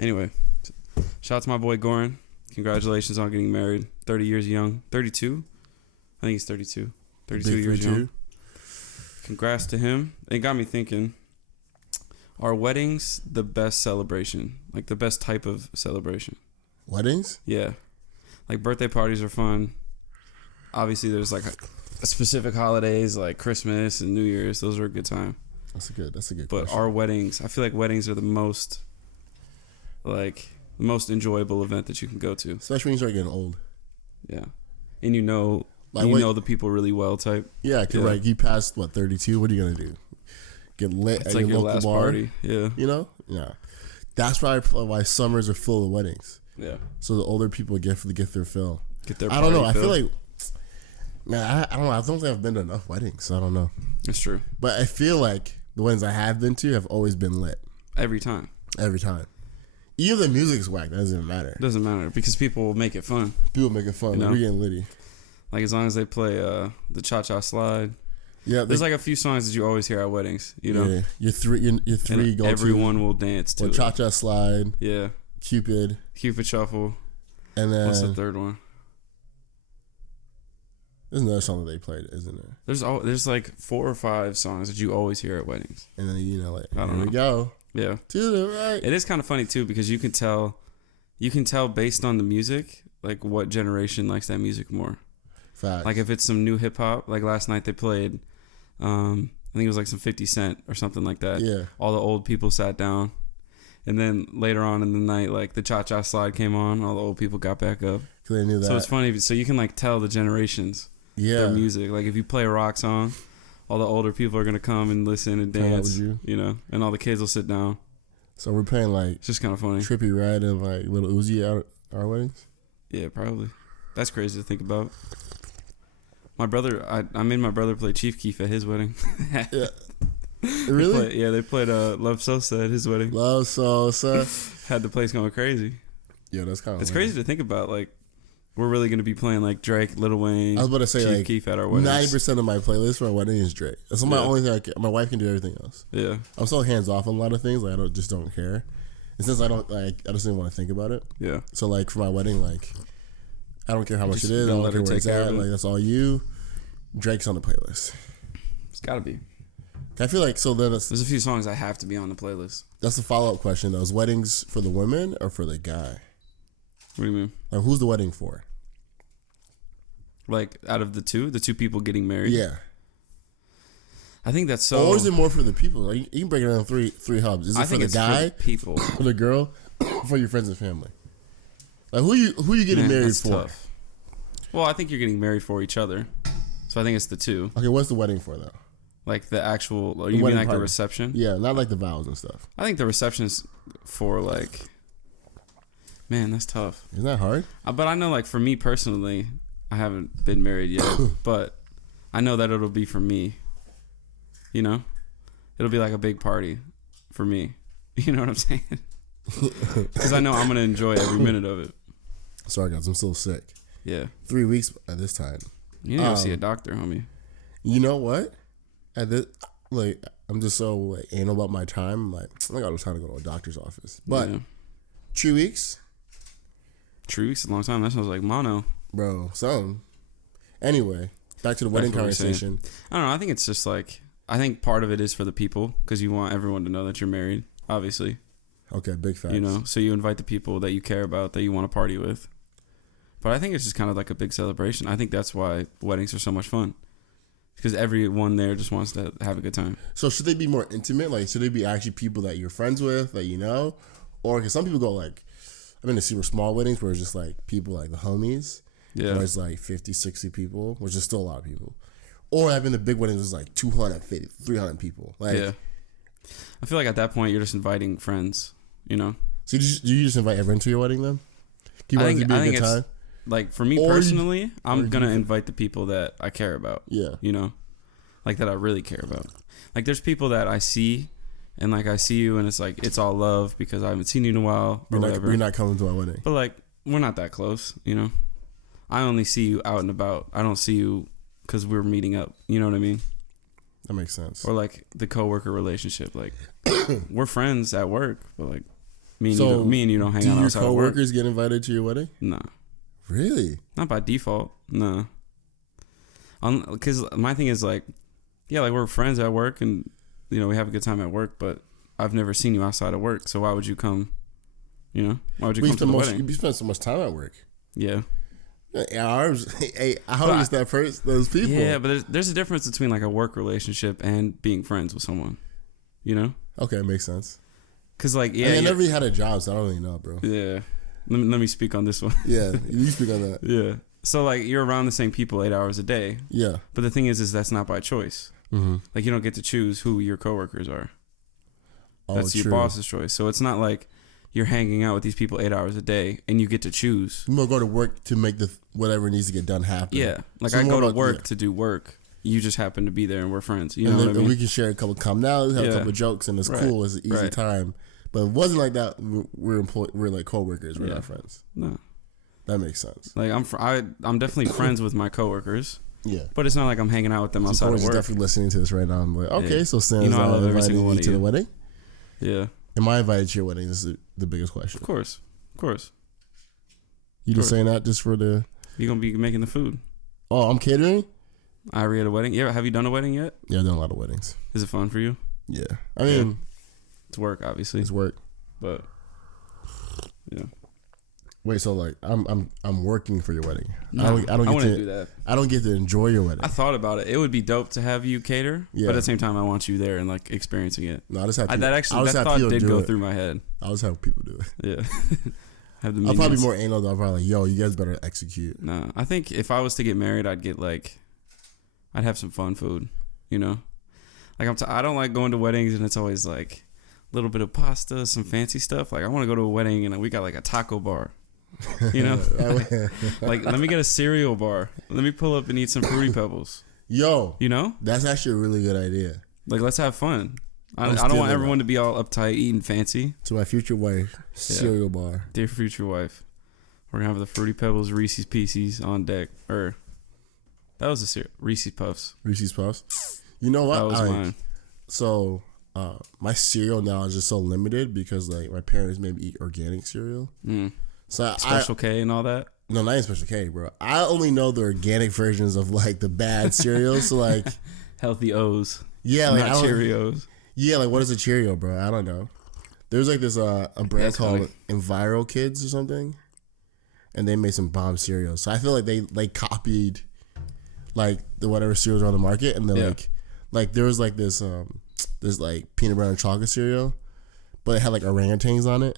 Anyway, shout out to my boy Goran. Congratulations on getting married. 30 years young. 32? I think he's 32. 32 years young. Congrats to him. It got me thinking, are weddings the best celebration? Like the best type of celebration? Weddings? Yeah. Like birthday parties are fun. Obviously, there's like a specific holidays like Christmas and New Year's. Those are a good time. That's a good question. But our weddings, I feel like weddings are the most enjoyable event that you can go to. Especially when you start getting old. Yeah. And you know the people really well type. Yeah, because like you passed, 32? What are you going to do? Get lit at your local bar? Party. Yeah. You know? Yeah. That's probably why summers are full of weddings. Yeah. So the older people get their fill. Get their I don't know. I feel like, man, I don't know. I don't think I've been to enough weddings. So I don't know. It's true. But I feel like the weddings I have been to have always been lit. Every time. Even if the music's whack, that doesn't matter. Doesn't matter because people will make it fun. People make it fun. You know? We're getting litty. Like as long as they play the Cha-Cha Slide. Yeah, there's like a few songs that you always hear at weddings. You know, yeah, your three go. Everyone will dance to. Cha-Cha Slide. Yeah. Cupid Shuffle. And then what's the third one? There's another song that they played, isn't there? There's like 4 or 5 songs that you always hear at weddings. And then here we go. Yeah. To the right. It is kind of funny too because you can tell based on the music like what generation likes that music more. Facts. Like if it's some new hip hop, like last night they played, I think it was like some 50 Cent or something like that. Yeah. All the old people sat down, and then later on in the night, like the Cha-Cha Slide came on, all the old people got back up. Cause they knew that. So it's funny. So you can like tell the generations. Yeah. Their music. Like if you play a rock song, all the older people are gonna come and listen and dance. You know, and all the kids will sit down. So we're playing like it's just kind of funny. Trippie Redd and like Lil Uzi at our weddings. Yeah, probably. That's crazy to think about. My brother, I made my brother play Chief Keef at his wedding. Yeah. Really? They played Love Sosa at his wedding. Love Sosa. Had the place going crazy. Yeah, that's kind of. It's crazy to think about. Like, we're really gonna be playing like Drake, Lil Wayne. I was about to say Chief Keef at our wedding. 90% of my playlist for my wedding is Drake. That's my only thing. My wife can do everything else. Yeah. I'm so hands off on a lot of things. Like I just don't care. And since I just didn't want to think about it. Yeah. So like for my wedding, like I don't care how much it is. I don't care where it's at. Like that's all you. Drake's on the playlist. It's gotta be. I feel like there's a few songs I have to be on the playlist. That's the follow up question though. Is weddings for the women or for the guy? What do you mean? Like who's the wedding for? Like out of the two people getting married? Yeah. I think that's so. Or is it more for the people? Like, you can break it down three hubs. Is it for the guy, for the people, for the girl, for your friends and family? Like who you getting married for? Tough. Well, I think you're getting married for each other. So I think it's the two. Okay, what's the wedding for though? Like the actual, you mean like the reception? Yeah, not like the vows and stuff. I think the reception is for like, man, that's tough. Isn't that hard? But I know like for me personally, I haven't been married yet, but I know that it'll be for me. You know? It'll be like a big party for me. You know what I'm saying? Because I know I'm going to enjoy every minute of it. Sorry guys, I'm still sick. Yeah. 3 weeks at this time. You need to go see a doctor, homie. You know what? At this, like, I'm just so like anal about my time. I'm like, I got no time to go to a doctor's office. But 3 weeks? 3 weeks is a long time. That sounds like mono. Bro, something. Anyway, back to the wedding conversation. I don't know. I think it's just like, I think part of it is for the people because you want everyone to know that you're married, obviously. Okay, big facts. You know, so you invite the people that you care about, that you want to party with. But I think it's just kind of like a big celebration. I think that's why weddings are so much fun. Because everyone there just wants to have a good time. So should they be more intimate? Like, should they be actually people that you're friends with, that you know? Or because some people go like, I've been to super small weddings where it's just like people like the homies. Yeah. Where it's like 50, 60 people, which is still a lot of people. Or I've been to big weddings it's like 250, 300 people. Like, yeah. I feel like at that point you're just inviting friends, you know? So do you just invite everyone to your wedding then? Do you want it to be a good time? Like, for me personally, I'm going to invite the people that I care about. Yeah. You know? Like, that I really care about. Like, there's people that I see, and, like, I see you, and it's, like, it's all love because I haven't seen you in a while or whatever. You're not coming to my wedding. But, like, we're not that close, you know? I only see you out and about. I don't see you because we're meeting up. You know what I mean? That makes sense. Or, like, the coworker relationship. Like, we're friends at work, but, like, Me and you don't hang out outside of work. Do your coworkers get invited to your wedding? No. Really? Not by default. No. Because my thing is like, yeah, like we're friends at work and, you know, we have a good time at work, but I've never seen you outside of work. So why would you come, you know? Why would you come to the wedding? You spend so much time at work. Yeah. 8 hours. 8 hours those people. Yeah, but there's a difference between like a work relationship and being friends with someone, you know? Okay, makes sense. Because like, yeah. I never really had a job, so I don't really know, bro. Yeah. Let me speak on this one. Yeah, you speak on that. Yeah. So like you're around the same people 8 hours a day. Yeah. But the thing is that's not by choice. Mm-hmm. Like you don't get to choose who your coworkers are. That's your boss's choice. So it's not like you're hanging out with these people 8 hours a day and you get to choose. You go to work to make whatever needs to get done happen. Yeah. Like I go to work to do work. You just happen to be there and we're friends. You know what I mean? We can share a couple of commonalities, have a couple of jokes, and it's cool. It's an easy time. But it wasn't like that. We're like coworkers. We're not friends. No. That makes sense. Like I'm definitely friends with my coworkers. Yeah. But it's not like I'm hanging out with them outside of work. Definitely listening to this right now. I'm like, okay, so Sam's inviting me to the wedding? Yeah. Am I invited to your wedding? This is the biggest question. Of course. You just saying that just for the... You're going to be making the food. Oh, I'm catering? I already had a wedding. Yeah, have you done a wedding yet? Yeah, I've done a lot of weddings. Is it fun for you? Yeah. I mean... It's work, obviously. It's work. But... Yeah. Wait, so like I'm working for your wedding. No, I don't get to do that. I don't get to enjoy your wedding. I thought about it. It would be dope to have you cater, but at the same time, I want you there and like experiencing it. No, I just have people, that thought did go through my head. I'll just have people do it. Yeah. I'll probably be more anal though. I'm probably like, yo, you guys better execute. No, I think if I was to get married, I'd have some fun food. You know, like I don't like going to weddings and it's always like a little bit of pasta, some fancy stuff. Like I want to go to a wedding and we got like a taco bar. You know, like let me get a cereal bar. Let me pull up and eat some Fruity Pebbles. Yo, you know, that's actually a really good idea. Like let's have fun. I don't want everyone to be all uptight eating fancy. To my future wife, cereal bar. Dear future wife, we're gonna have the Fruity Pebbles Reese's Pieces on deck. Or that was a Reese's Puffs. Reese's Puffs. You know what? That was mine. So my cereal now is just so limited because like my parents made me eat organic cereal. So Special K and all that? No, not even Special K, bro. I only know the organic versions of like the bad cereals. So like Healthy O's. Yeah, like not Cheerios. Yeah, like what is a Cheerio, bro? I don't know. There's like this a brand called Enviro Kids or something, and they made some bomb cereals. So I feel like they copied like the whatever cereals are on the market, and then like there was like this like peanut butter and chocolate cereal, but it had like orangutans on it.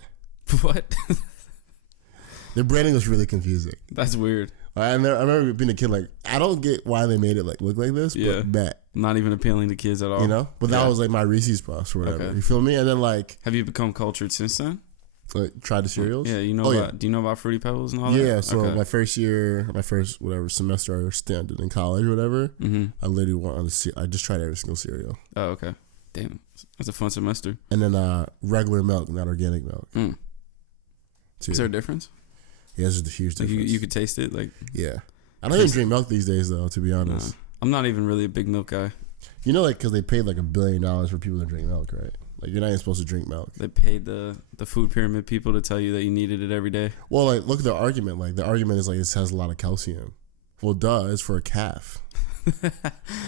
What? The branding was really confusing. That's weird. I remember being a kid, like, I don't get why they made it like look like this, but bet. Not even appealing to kids at all. You know? But that was like my Reese's Puffs or whatever. Okay. You feel me? And then like... Have you become cultured since then? Like, tried the cereals? Yeah, you know do you know about Fruity Pebbles and all that? Yeah, so my first whatever semester I standard in college or whatever, I literally went on I just tried every single cereal. Oh, okay. Damn. That's a fun semester. And then regular milk, not organic milk. Is there a difference? Yeah, it's just a huge difference. Like you could taste it? Like yeah. I don't even drink milk these days, though, to be honest. I'm not even really a big milk guy. You know, like, because they paid like $1 billion for people to drink milk, right? Like, you're not even supposed to drink milk. They paid the food pyramid people to tell you that you needed it every day. Well, like, look at the argument. Like, the argument is, like, this has a lot of calcium. Well, duh, it's for a calf.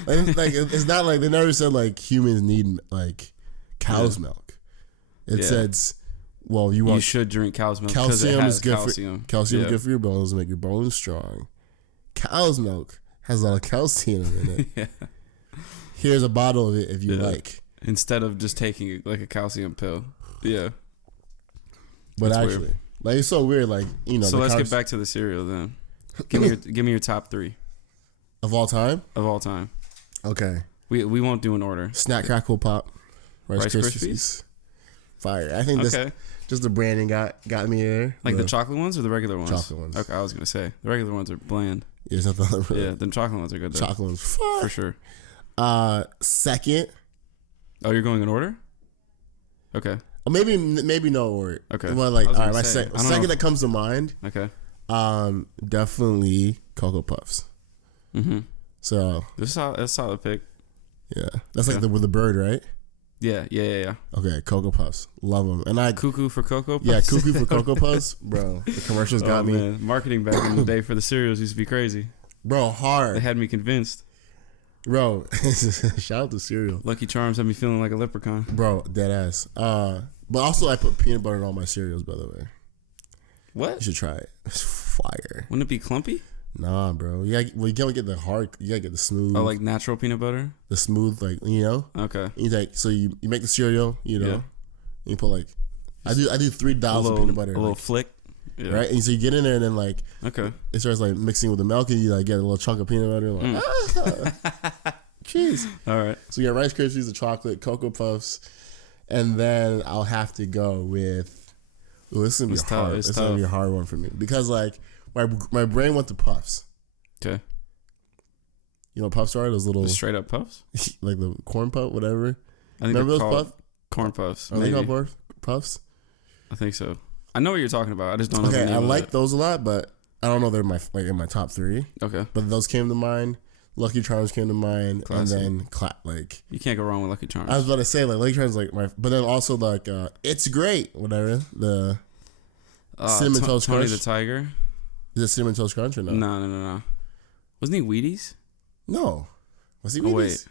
like, it's not like, they never said, like, humans need, like, cow's milk. It says... Well, you should drink cow's milk. Calcium is good calcium is good for your bones to make your bones strong. Cow's milk has a lot of calcium in it. Here's a bottle of it if you like. Instead of just taking like a calcium pill. Yeah. But that's actually, weird. Like it's so weird. Like So let's get back to the cereal then. Give me your top 3 of all time. Of all time. Okay. We won't do an order. Snack Crackle Pop, Rice Krispies. Fire. I think this. Just the branding got me there. Like the chocolate ones or the regular ones? Chocolate ones. Okay, I was gonna say the regular ones are bland. Yeah, it's not the other. Yeah, the chocolate ones are good. Though. Chocolate ones, fire. For sure. Second. Oh, you're going in order? Okay. Or maybe no order. Okay. Well, like all right, my second that comes to mind. Okay. Definitely Cocoa Puffs. Mm-hmm. So that's a solid pick. Yeah, that's like with the bird, right? Yeah. Okay, Cocoa Puffs. Love them. And I Cuckoo for Cocoa Puffs? Yeah, Cuckoo for Cocoa Puffs. Bro, the commercials got me. Man. Marketing back in the day for the cereals used to be crazy. Bro, hard. They had me convinced. Bro, shout out to cereal. Lucky Charms had me feeling like a leprechaun. Bro, dead ass. But also I put peanut butter in all my cereals, by the way. What? You should try it. It's fire. Wouldn't it be clumpy? Nah, bro. You gotta get the hard. You gotta get the smooth. Oh, like natural peanut butter? The smooth, like, you know. Okay. So you make the cereal, you know. Yeah. And you put like, I do $3 of peanut butter. A little flick. Yeah. Right, and so you get in there and then like, okay, it starts like mixing with the milk and you like get a little chunk of peanut butter. Like, jeez. All right. So you got Rice Krispies, the chocolate, Cocoa Puffs, and then I'll have to go with. Ooh, this is gonna be hard. It's gonna be a hard one for me because like my brain went to Puffs. Okay. You know what Puffs are? Those little the straight up Puffs, like the corn puff, whatever. I think remember those Puffs? Corn Puffs. Are they called Puffs? I think so. I know what you're talking about. I just don't know. Okay, I like those a lot, but I don't know they're in my top 3. Okay, but those came to mind. Lucky Charms came to mind, classic. And then like you can't go wrong with Lucky Charms. I was about to say like Lucky Charms like but then also like it's great, whatever the Cinnamon Toast Crunch. Tony the Tiger. Is it Cinnamon Toast Crunch or no? No. Wasn't he Wheaties? No, was he Wheaties? Oh wait,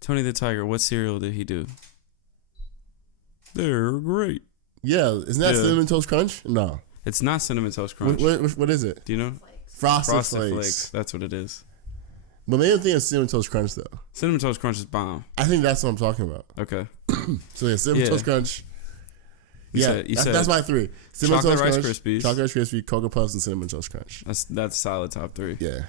Tony the Tiger. What cereal did he do? They're great. Yeah, isn't that Cinnamon Toast Crunch? No. It's not Cinnamon Toast Crunch. What is it? Do you know? Frosted Flakes. That's what it is. But maybe I'm thinking Cinnamon Toast Crunch, though. Cinnamon Toast Crunch is bomb. I think that's what I'm talking about. Okay. So, yeah, Cinnamon Toast Crunch. That's my 3. Cinnamon Chocolate Toast Rice Crunch, Krispies. Chocolate Rice Krispies, Cocoa Puffs, and Cinnamon Toast Crunch. That's solid top 3. Yeah.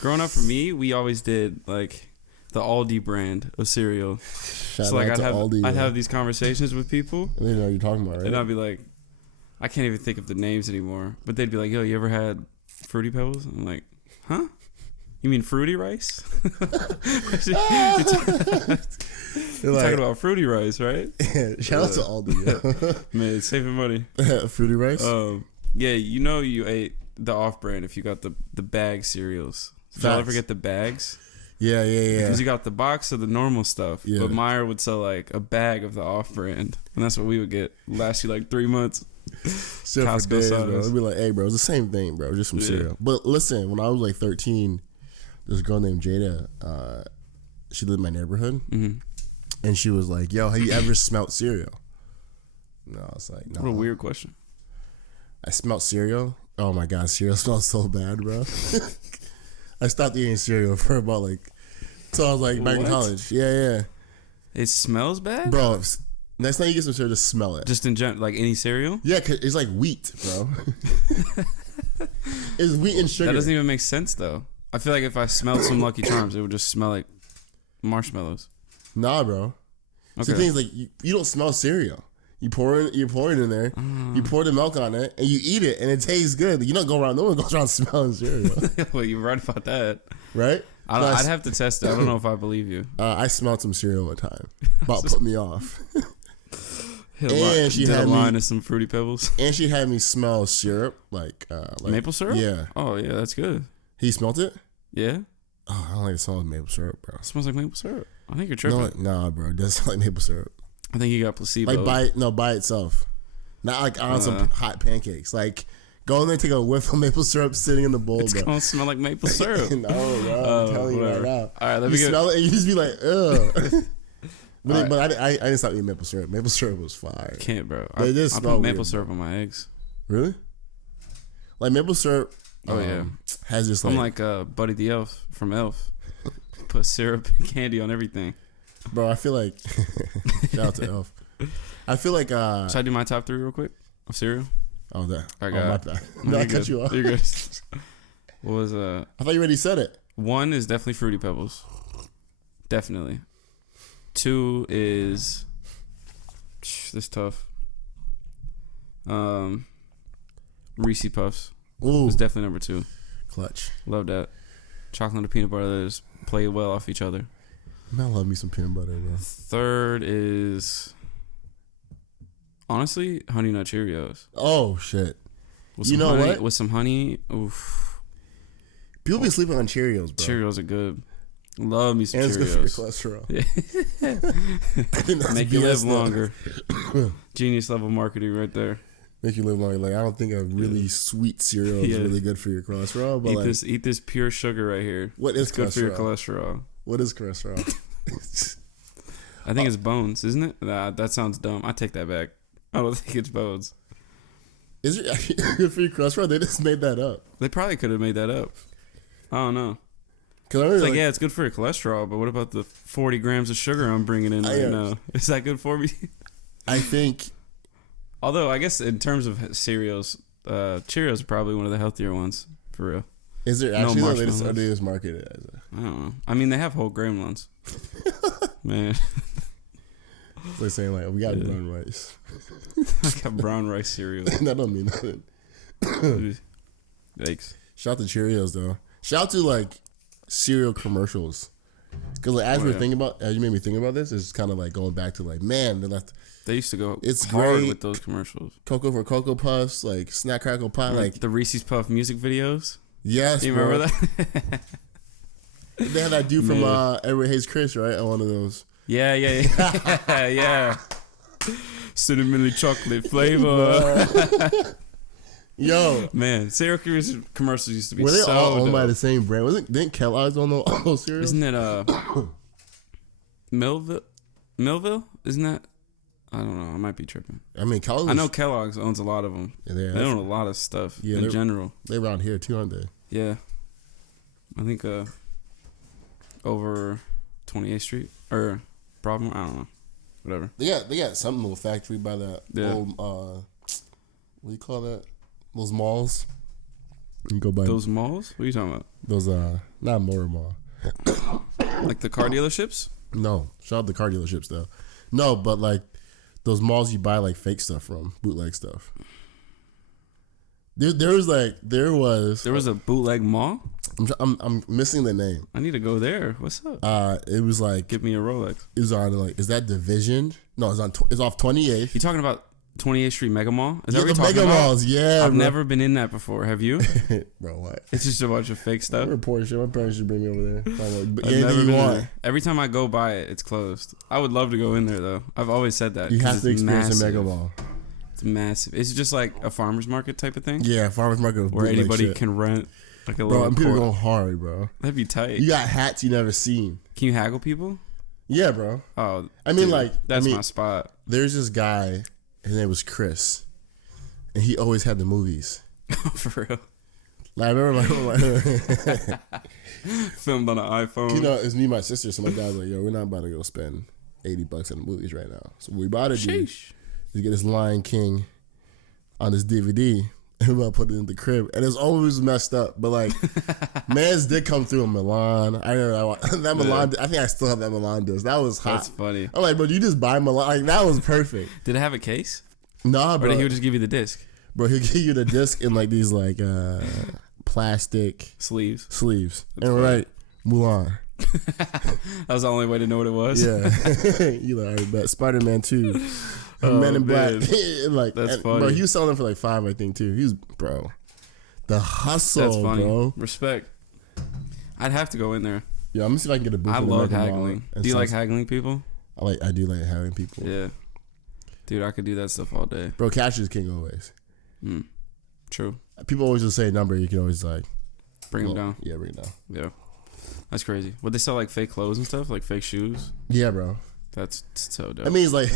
Growing up for me, we always did, like, the Aldi brand of cereal. Shout out to Aldi. I'd have these conversations with people. They know what you're talking about, right? And I'd be like, I can't even think of the names anymore. But they'd be like, yo, you ever had Fruity Pebbles? I'm like, huh? You mean Fruity Rice? You're talking about Fruity Rice, right? Shout out to Aldi. Man, it's saving money. Fruity Rice? Yeah, you ate the off-brand if you got the bag cereals. Did y'all ever get the bags? Yeah. Because you got the box of the normal stuff. Yeah. But Meyer would sell like a bag of the off-brand. And that's what we would get. Last you like 3 months. Still for days, bro. It'd be like, hey, bro, it's the same thing, bro. Just some cereal. But listen, when I was like 13, this girl named Jada, she lived in my neighborhood. Mm-hmm. And she was like, yo, have you ever smelt cereal? No, I was like, no. What a weird question. I smelt cereal? Oh my God, cereal smells so bad, bro. I stopped eating cereal for about like, till I was like back in college. Yeah. It smells bad? Bro, next time you get some cereal, just smell it. Just in general, like any cereal? Yeah, cause it's like wheat, bro. It's wheat and sugar. That doesn't even make sense though. I feel like if I smelled some Lucky Charms, it would just smell like marshmallows. Nah, bro. Okay. So the thing is, like, you don't smell cereal. You pour it in there. You pour the milk on it, and you eat it, and it tastes good. You don't go around. No one goes around smelling cereal. Well, you're right about that, right? I'd have to test it. I don't know if I believe you. I smelled some cereal one time. About put me off. And she had a line of some Fruity Pebbles. And she had me smell syrup, like maple syrup. Yeah. Oh yeah, that's good. He smelled it. Yeah. Oh, I don't like the smell of maple syrup, bro. It smells like maple syrup. I think you're tripping. No, bro. It doesn't smell like maple syrup. I think you got placebo. Like by itself. Not like on some hot pancakes. Like, go in there and take a whiff of maple syrup sitting in the bowl, it's gonna smell like maple syrup. No, bro. I'm telling you right now. All right, let me smell it and you just be like, ugh. But right. I didn't stop eating maple syrup. Maple syrup was fire. Can't, bro. I put maple syrup on my eggs. Really? Like maple syrup. Oh yeah. Has this I'm like Buddy the Elf from Elf. Put syrup and candy on everything. Bro, I feel like shout out to Elf. I feel like should I do my top 3 real quick of cereal? Oh, that. I got my bad. No, I cut you off. You're good. What was I thought you already said it. 1 is definitely Fruity Pebbles. Definitely. 2 is this tough. Reese Puffs. Ooh. Was definitely number 2. Clutch. Love that. Chocolate and peanut butter that just play well off each other. Man, I love me some peanut butter, bro. 3rd is honestly Honey Nut Cheerios. Oh shit! You know what? With some honey, oof. People be sleeping on Cheerios, bro. Cheerios are good. Love me some and Cheerios. It's good for your cholesterol. Yeah. Make you live longer. Genius level marketing right there. Make you live longer. Like I don't think a really sweet cereal is really good for your cholesterol. But eat this pure sugar right here. What is good for your cholesterol? What is cholesterol? I think it's bones, isn't it? Nah, that sounds dumb. I take that back. I don't think it's bones. Is it good for your cholesterol? They just made that up. They probably could have made that up. I don't know. It's yeah, it's good for your cholesterol, but what about the 40 grams of sugar I'm bringing in right now? Is that good for me? I think. Although, I guess in terms of cereals, Cheerios are probably one of the healthier ones, for real. Is there actually they just market it as I don't know. I mean, they have whole grain ones. Man. It's like saying, like, we got brown rice. I got brown rice cereal. That don't mean nothing. Yikes. Shout out to Cheerios, though. Shout out to, like, cereal commercials. Because like, as you made me think about this, it's kind of like going back to, like, man, they used to go it's hard great with those commercials. Cocoa for Cocoa Puffs, like Snack Crackle Pie, like the Reese's Puff music videos. Yes, you bro. remember that? They had that dude from Everybody Hates Chris, right? On one of those. Yeah. Yeah. Cinnamon chocolate flavor. Yo, man, cereal commercials used to be were they so all owned dope. by the same brand? Didn't Kellogg's own all those cereals? Isn't it Millville? Isn't that? I don't know. I might be tripping. I mean, Kellogg's. I know Kellogg's owns a lot of them. Yeah, they own a lot of stuff in general. They're around here too, aren't they? Yeah, I think over 28th Street or Problem. I don't know. Whatever. They got some little factory by that old what do you call that? Those malls. You go by those malls. What are you talking about? Those not Motor Mall. Like the car dealerships? No, shout out the car dealerships though. No, but like those malls you buy like fake stuff from, bootleg stuff. There was a bootleg mall. I'm missing the name. I need to go there. What's up? It was like give me a Rolex. It was on like is that Division? No, it's off 28th. You talking about 28th Street Mega Mall? Is that what you're talking about? Mega malls, yeah. I've never been in that before. Have you? Bro, what? It's just a bunch of fake stuff. Report shit. My parents should bring me over there. I've never been there. Every time I go by it, it's closed. I would love to go in there though. I've always said that. You have to experience a Mega Mall. It's massive. It's just like a farmer's market type of thing. Yeah, farmer's market where anybody can rent like a little. Bro, and people going hard, bro. That'd be tight. You got hats you never seen. Can you haggle people? Yeah, bro. Oh, I mean, dude, that's my spot. There's this guy. His name was Chris. And he always had the movies. For real? Like, I remember filmed on an iPhone. You know, it's me and my sister. So my dad was like, yo, we're not about to go spend $80 on the movies right now. So what we about to do is get this Lion King on this DVD. And we're about to put it in the crib. And it's always messed up. But like, man's did come through in Milan. I remember that Milan. I think I still have that Milan disc. That was hot. That's funny. I'm like, bro, you just buy Milan. Like, that was perfect. Did it have a case? Nah, bro. Or did he just give you the disc? Bro, he'll give you the disc in like these like plastic sleeves. That's and right, Mulan. That was the only way to know what it was. Yeah, you like, I bet Spider-Man 2, Men in Black. Like that's funny. Bro, he was selling them for like $5, I think too. He was the hustle. That's funny, bro. Respect. I'd have to go in there. Yeah, I'm gonna see if I can get a booth. I love haggling. Do you like haggling people? I do like haggling people. Yeah. Dude, I could do that stuff all day. Bro, cash is king always. True. People always just say a number. You can always like bring them down. Yeah, bring it down. Yeah, that's crazy. Would they sell like fake clothes and stuff, like fake shoes? Yeah, bro. That's so dope. I mean, it's like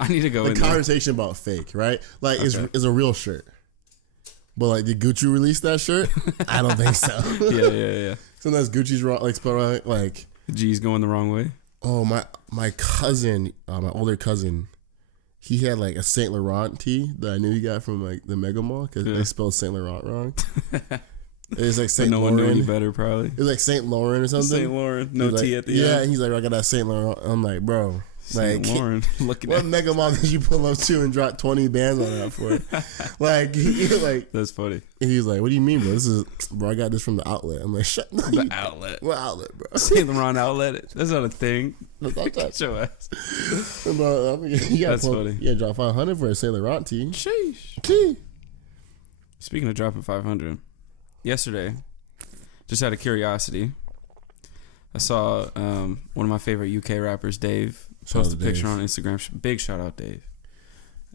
I need to go. The conversation about fake, right? Like, it's a real shirt, but like, did Gucci release that shirt? I don't think so. Yeah. Sometimes Gucci's wrong, like spelled wrong, like G's going the wrong way. Oh my cousin, my older cousin. He had like a Saint Laurent tee that I knew he got from like the Mega Mall because they spelled Saint Laurent wrong. It was like Saint Laurent. No one knew any better, probably. It was like Saint Laurent or something. Saint Laurent, no T at the end. Yeah, and he's like, I got that Saint Laurent. I'm like, bro, Saint Laurent. What Mega Mall did you pull up to and drop 20 bands on that for? like that's funny. And he's like, what do you mean, bro? Bro, I got this from the outlet. I'm like, shut up. The outlet. What outlet, bro? Saint Laurent outlet. That's not a thing. Get your ass. Bro, that's funny. Yeah, drop 500 for a Saint Laurent tee. Sheesh. Speaking of dropping 500, yesterday, just out of curiosity, I saw one of my favorite UK rappers, Dave, post a picture on Instagram. Big shout out, Dave.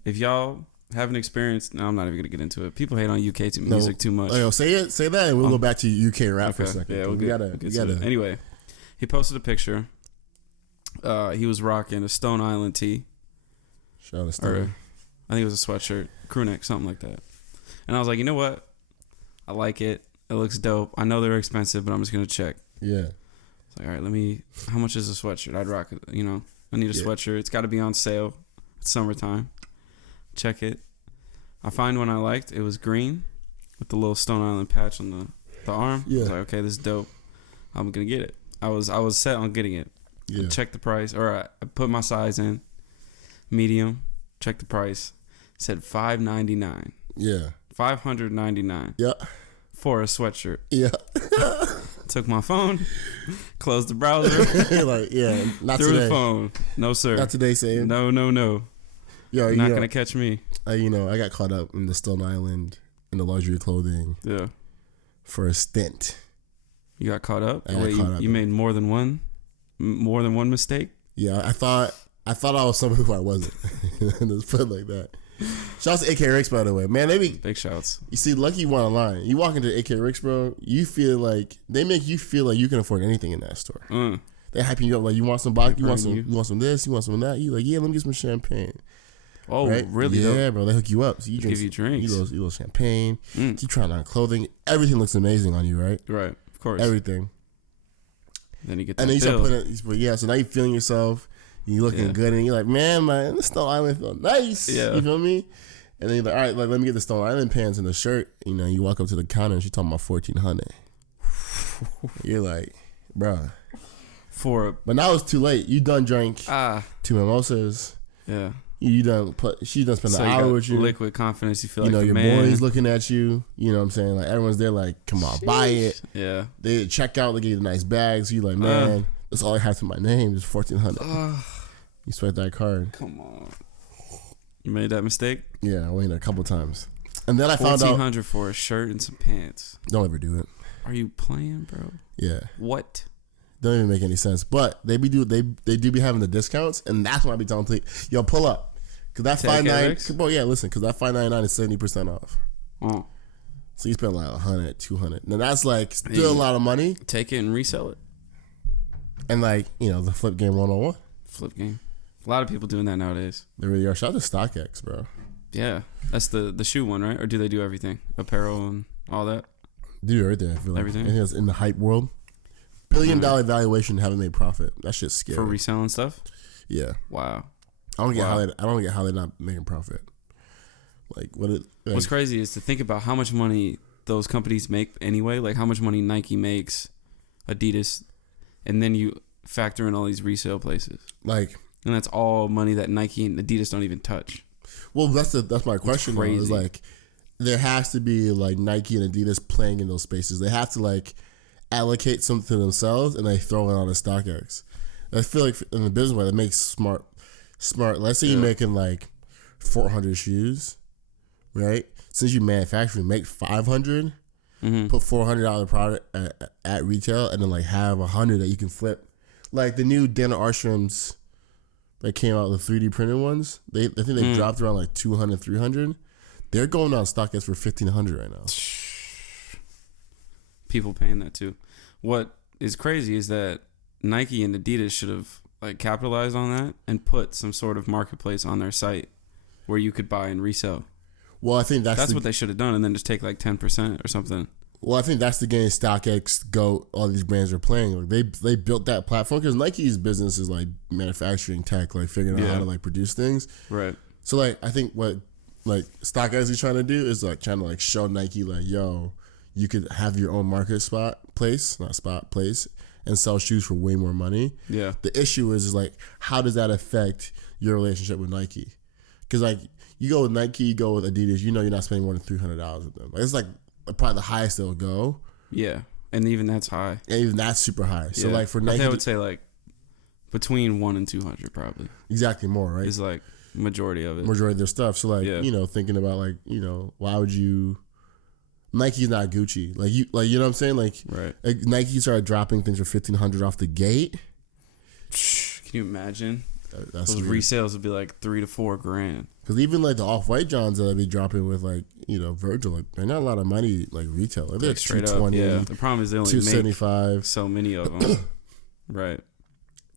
If y'all haven't experienced, no, I'm not even gonna get into it. People hate on UK music too much. Say that, and we'll go back to UK rap for a second. Yeah, we gotta. Anyway, he posted a picture. He was rocking a Stone Island tee. Shout out Stone. I think it was a sweatshirt, crew neck, something like that. And I was like, you know what? I like it. It looks dope. I know they're expensive, but I'm just gonna check. Yeah. It's like, all right, how much is a sweatshirt? I'd rock it. You know, I need a sweatshirt. It's got to be on sale. It's summertime. Check it. I find one I liked. It was green with the little Stone Island patch on the arm. Yeah. I was like, okay, this is dope. I'm gonna get it. I was set on getting it. Yeah. I checked the price, or I put my size in, medium. Checked the price. It said $599. Yeah. $599. Yeah. For a sweatshirt. Yeah. Took my phone, closed the browser. Like, yeah, not threw today. The phone. No, sir. Not today, Sam. No. Yo, you're not gonna catch me. I got caught up in the Stone Island in the luxury clothing. Yeah. For a stint. You got caught up. You made more than one mistake. Yeah, I thought I was someone who I wasn't. Let's put it like that. Shouts to AK Ricks, by the way. Man, big shouts. You see, lucky you want online. You walk into AK Ricks, bro, you feel like they make you feel like you can afford anything in that store. They hyping you up like, you want some vodka, you want some this, you want some that. You like, yeah, let me get some champagne. Oh, right? Really? Yeah, bro. They hook you up. So you give you drinks. You little champagne. Keep trying on clothing. Everything looks amazing on you, right? Right. Of course. Everything. Then you get that and then you bill. start putting it, so now you're feeling yourself. You looking good, and you're like, man, this Stone Island feel nice. Yeah. You feel me? And then you're like, all right, like, let me get the Stone Island pants and the shirt. You walk up to the counter and she's talking about $1,400. You're like, bruh. But now it's too late. You done drank 2 mimosas. Yeah. She done spent an hour with you. Liquid confidence. You feel like your boys looking at you. You know what I'm saying? Like, everyone's there like, come on, buy it. Yeah. They check out, they give you the nice bags. You like, man, that's all I have to my name is $1,400. You swipe that card. Come on. You made that mistake? Yeah, I went a couple times. And then I found out $1,400 for a shirt and some pants. Don't ever do it. Are you playing, bro? Yeah. What? Don't even make any sense. But they do be having the discounts, and that's when I be telling people, yo, pull up. Cause that $599, bro, yeah, listen, cause that $599 is 70% off. Oh. So you spend like $100, $200. Now that's like still a lot of money. Take it and resell it. And like, the flip game 101. Flip game. A lot of people doing that nowadays. They really are. Shout out to StockX, bro. Yeah. That's the shoe one, right? Or do they do everything? Apparel and all that? They do everything, I feel like. Everything? Anything that's in the hype world. $1 billion valuation, haven't made profit. That shit's scary. For reselling stuff? Yeah. Wow. I don't get how they're not making profit. Like, what's crazy is to think about how much money those companies make anyway. Like how much money Nike makes, Adidas, and then you factor in all these resale places. And that's all money that Nike and Adidas don't even touch. Well, that's my question. Though, is like, there has to be like Nike and Adidas playing in those spaces. They have to like allocate something to themselves, and they throw it on a StockX. I feel like in the business way, that makes smart. Let's say you're making like 400 shoes, right? Since you manufacture, make 500. Put $400 product at retail, and then like have 100 that you can flip. Like the new Dana Armstrongs that came out, the 3D printed ones. I think they dropped around like 200, 300. They're going on StockX for $1,500 right now. People paying that too. What is crazy is that Nike and Adidas should have like capitalized on that and put some sort of marketplace on their site where you could buy and resell. Well, I think that's what they should have done, and then just take like 10% or something. Well, I think that's the game StockX, GOAT, all these brands are playing. Like they built that platform because Nike's business is like manufacturing tech, like figuring out how to like produce things. Right. So like I think what like StockX is trying to do is like trying to like show Nike like, yo, you could have your own place, and sell shoes for way more money. Yeah. The issue is like, how does that affect your relationship with Nike? Because like you go with Nike, you go with Adidas, you're not spending more than $300 with them. Like, it's like probably the highest they'll go. Yeah, and even that's high. And even that's super high. So like for Nike, I would say like between 1 and 200 probably. Exactly, more right. Is like majority of it. Majority of their stuff. So like thinking about like why would you? Nike's not Gucci. You know what I'm saying? Like Nike started dropping things for $1,500 off the gate. Can you imagine? That's those weird. resales would be like $3,000 to $4,000. Because even like the Off-White Johns that I be dropping with like, you know, Virgil, like they're not a lot of money like retail. Like they're straight 220, up. Yeah. The problem is they only make so many of them. Right.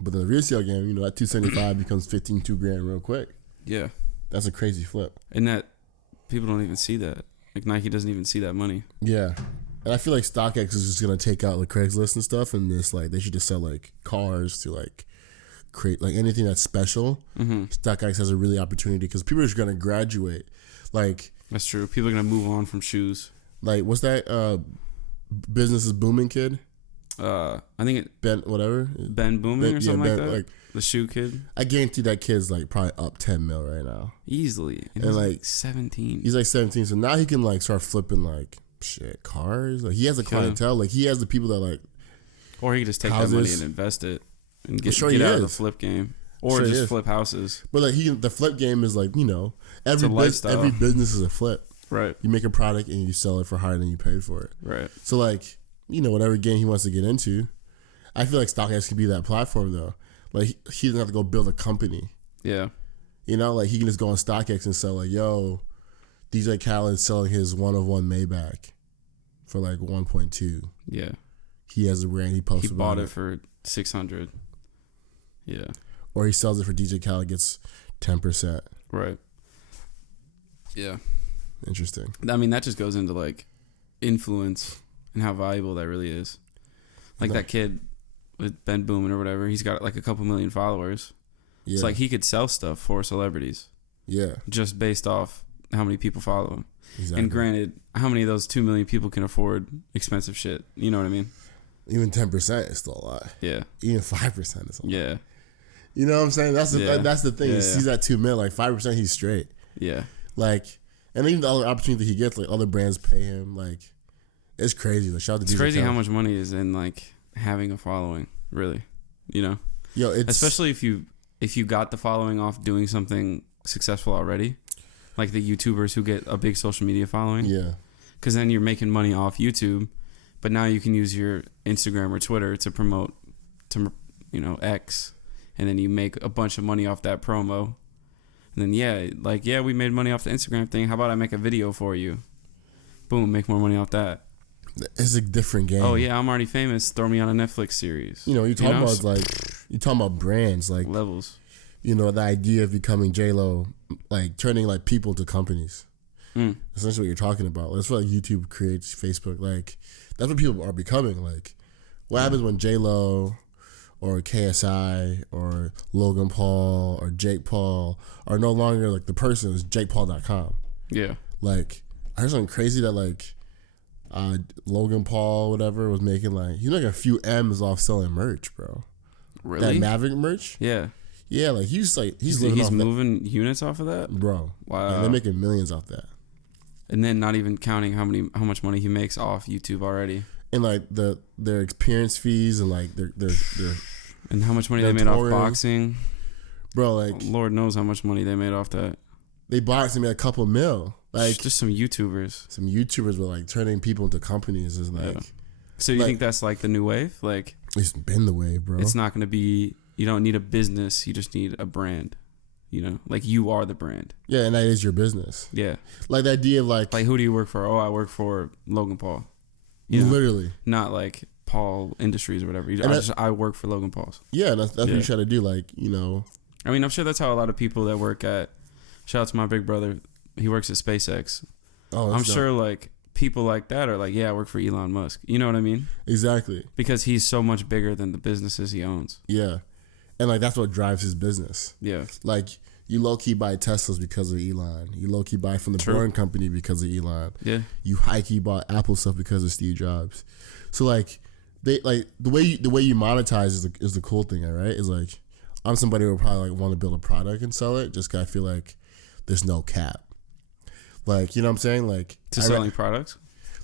But the resale game, you know, that 275 becomes $15,000 real quick. Yeah. That's a crazy flip. And that people don't even see that. Like Nike doesn't even see that money. Yeah. And I feel like StockX is just gonna take out like Craigslist and stuff, and this like they should just sell like cars to like create like anything that's special. Mm-hmm. StockX has a really opportunity because people are just gonna graduate. Like that's true. People are gonna move on from shoes. Like what's that? Business is booming kid. I think it Ben Booming or something like that. Like the shoe kid. I guarantee that kid's like probably up 10 mil right now. Easily. And he's like 17. He's like 17, so now he can like start flipping like shit cars. Like he has a clientele. Like he has the people that like. Or he could just take that money and invest it and get out of the flip game. Or just flip houses. But like the flip game is like, you know, every business is a flip. Right. You make a product and you sell it for higher than you paid for it. Right. So like, you know, whatever game he wants to get into, I feel like StockX could be that platform though. Like he doesn't have to go build a company. Yeah. You know, like he can just go on StockX and sell like, yo, DJ Khaled's selling his one-of-one Maybach for like 1.2. Yeah. He has a brand. He posted. He bought it for 600. Yeah. Or he sells it for DJ Khaled, gets 10%. Right. Yeah. Interesting. I mean, that just goes into like influence and how valuable that really is. Like that kid with Ben Boomin or whatever, he's got like a couple million followers. Yeah. It's like he could sell stuff for celebrities. Yeah. Just based off how many people follow him. Exactly. And granted, how many of those 2 million people can afford expensive shit? You know what I mean? Even 10% is still a lot. Yeah. Even 5% is a lot. Yeah. You know what I'm saying? That's the thing. Yeah, he's at 2 mil, like 5% he's straight. Yeah. Like, and even the other opportunity he gets, like other brands pay him, like it's crazy. Like, shout out to it's crazy how much money is in like having a following, really. You know? Yo, it's especially if you got the following off doing something successful already. Like the YouTubers who get a big social media following. Yeah. Because then you're making money off YouTube, but now you can use your Instagram or Twitter to promote to, you know, X. And then you make a bunch of money off that promo. And then, we made money off the Instagram thing. How about I make a video for you? Boom, make more money off that. It's a different game. Oh, yeah, I'm already famous. Throw me on a Netflix series. You know, you're talking about brands, like levels. You know, the idea of becoming J-Lo, like turning like people to companies. Essentially what you're talking about. That's what like, YouTube creates, Facebook. Like, that's what people are becoming. Like, what happens when J-Lo or KSI or Logan Paul or Jake Paul are no longer like the person is JakePaul.com. Yeah. Like, I heard something crazy that like Logan Paul, whatever, was making like, he's like a few M's off selling merch, bro. Really? That Maverick merch? Yeah. Yeah, like he's moving units off of that? Bro. Wow. Yeah, they're making millions off that. And then not even counting how much money he makes off YouTube already. And like their appearance fees and like their and how much money they made touring. Off boxing. Bro, like Lord knows how much money they made off that. They boxed and made a couple mil. Like just some YouTubers. Some YouTubers were like turning people into companies is like. Yeah. So you think that's like the new wave? Like it's been the wave, bro. It's not gonna be, you don't need a business, you just need a brand. You know? Like you are the brand. Yeah, and that is your business. Yeah. Like the idea of like who do you work for? Oh, I work for Logan Paul. You know? Literally. Not like Paul Industries or whatever. I work for Logan Paul's. Yeah, that's what you try to do. Like, you know. I mean, I'm sure that's how a lot of people that work at, shout out to my big brother, he works at SpaceX. Oh, I'm sure like people like that are like, yeah, I work for Elon Musk. You know what I mean? Exactly. Because he's so much bigger than the businesses he owns. Yeah. And like that's what drives his business. Yeah. Like you low key buy Teslas because of Elon. You low key buy from the Boring Company because of Elon. Yeah. You high key bought Apple stuff because of Steve Jobs. So like they like the way you monetize is the cool thing, right? Is like I'm somebody who would probably like want to build a product and sell it. Just 'cause I feel like there's no cap. Like, you know what I'm saying? Like selling products?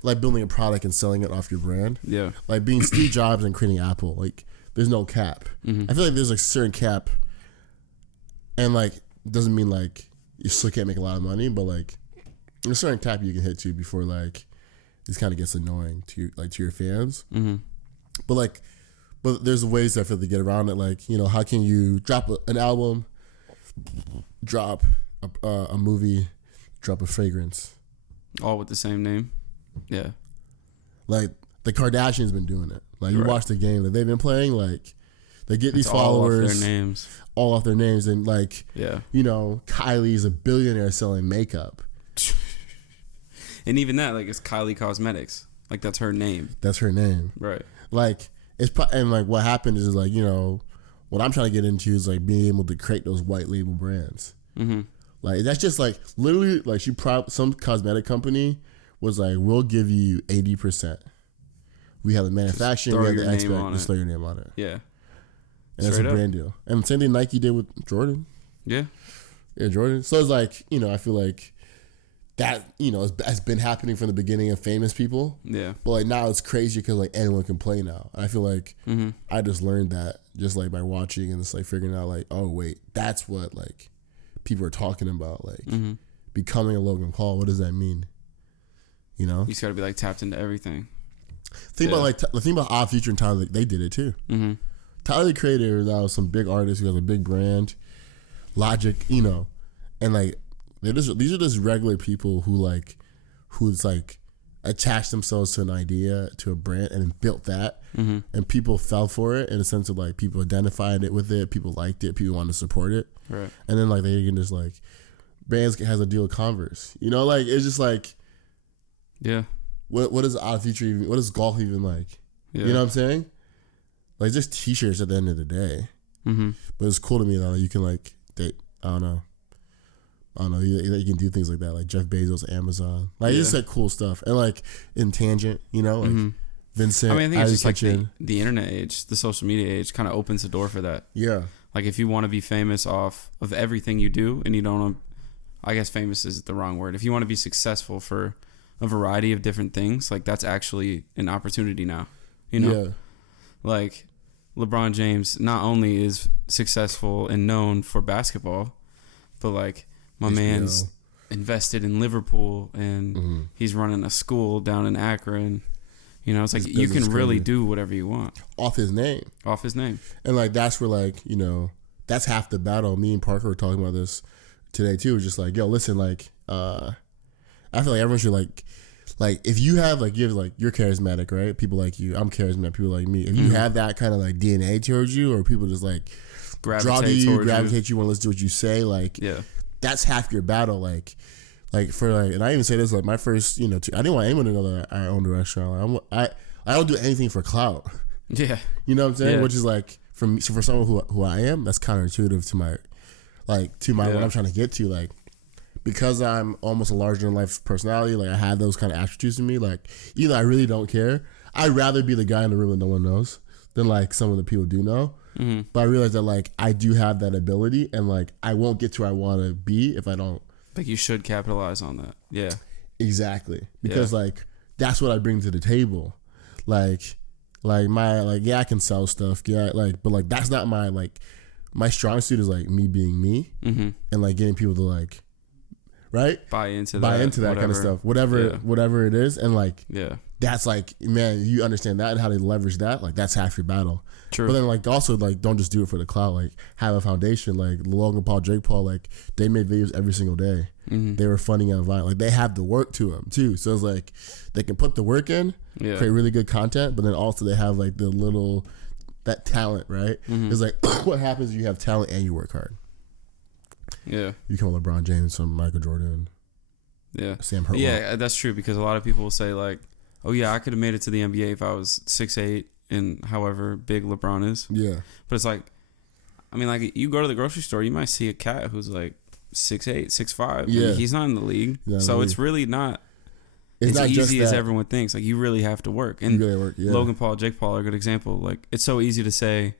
Like building a product and selling it off your brand. Yeah. Like being Steve Jobs and creating Apple. Like there's no cap. Mm-hmm. I feel like there's like a certain cap, and like doesn't mean like you still can't make a lot of money, but like there's a certain cap you can hit to before like this kind of gets annoying to your fans. Mm-hmm. But there's ways I feel to get around it. Like, you know, how can you drop an album, drop a movie, drop a fragrance, all with the same name? Yeah. Like the Kardashians been doing it. Like you watch the game that they've been playing. Like they get these followers, all off their names, and like, you know, Kylie's a billionaire selling makeup. And even that, like, it's Kylie Cosmetics. Like, that's her name. That's her name. Right. Like, and like what happened is like, you know, what I'm trying to get into is like being able to create those white label brands. Mm-hmm. Like, that's just like literally like some cosmetic company was like, we'll give you 80%. We have the manufacturing, we have the expert, just throw your name on it. Yeah. And that's a brand deal. And same thing Nike did with Jordan. Yeah. Yeah, Jordan. So it's like, you know, I feel like that, you know, has been happening from the beginning of famous people. Yeah. But like now it's crazy because like anyone can play now. I feel like I just learned that just like by watching and just like figuring out like, oh wait, that's what like people are talking about. Like becoming a Logan Paul. What does that mean? You know? You just gotta be like tapped into everything. Think about like the thing about Odd Future and Tyler, like, they did it too. Mm-hmm. Tyler the Creator now is some big artist who has a big brand, Logic, you know, and like these are just regular people who's attached themselves to an idea, to a brand, and built that, and people fell for it in a sense of like people identified it with it, people liked it, people wanted to support it, right? And then like they can just like brands has a deal with Converse, you know, like it's just like, yeah. What is Odd Future even? What is golf even like? Yeah. You know what I'm saying? Like just T-shirts at the end of the day. Mm-hmm. But it's cool to me that you can like I don't know. You can do things like that, like Jeff Bezos, Amazon. Like it's just like cool stuff, and like in Tangent, you know, like Vincent. I mean, I think it's just like the internet age, the social media age, kind of opens the door for that. Yeah. Like if you want to be famous off of everything you do, and you don't, I guess famous is the wrong word. If you want to be successful for a variety of different things, like that's actually an opportunity now, you know? Yeah. Like LeBron James not only is successful and known for basketball, but like my man's invested in Liverpool and he's running a school down in Akron. You know, it's like you can really do whatever you want. Off his name. And like that's where like, you know, that's half the battle. Me and Parker were talking about this today too. It's just like, yo, listen, like, I feel like everyone should like if you have like you're charismatic, right? People like you. I'm charismatic. People like me. If you have that kind of like DNA towards you, or people just like gravitate you, want to listen to what you say, like that's half your battle. Like for like, and I even say this like my first, you know, I didn't want anyone to know that I owned a restaurant. Like, I don't do anything for clout. Yeah, you know what I'm saying? Yeah. Which is like for someone who I am, that's counterintuitive to my what I'm trying to get to, like. Because I'm almost a larger than life personality, like I have those kind of attributes in me. Like either I really don't care. I'd rather be the guy in the room that no one knows than like some of the people do know. Mm-hmm. But I realize that like I do have that ability, and like I won't get to where I want to be if I don't. Like you should capitalize on that. Yeah. Exactly. Because like that's what I bring to the table. Like I can sell stuff. Yeah. Like, but like that's not my strong suit is like me being me, and like getting people to like. Right? Buy into that kind of stuff. Whatever it is. And like that's like, man, you understand that and how to leverage that, like that's half your battle. True. But then like also like don't just do it for the clout, like have a foundation. Like Logan Paul, Jake Paul, like they made videos every single day. They were funny and violent. Like they have the work to them too. So it's like they can put the work in, create really good content, but then also they have like that talent, right? It's like what happens if you have talent and you work hard? Yeah, you become LeBron James, some Michael Jordan. Yeah, Sam Hurtwell. Yeah, that's true because a lot of people will say like, "Oh yeah, I could have made it to the NBA if I was 6'8" and however big LeBron is." Yeah, but it's like, I mean, like you go to the grocery store, you might see a cat who's like 6'8", 6'5". Yeah, I mean, he's not in the league, so it's really not. It's not easy as everyone thinks. Like you really have to work, and Logan Paul, Jake Paul are a good example. Like it's so easy to say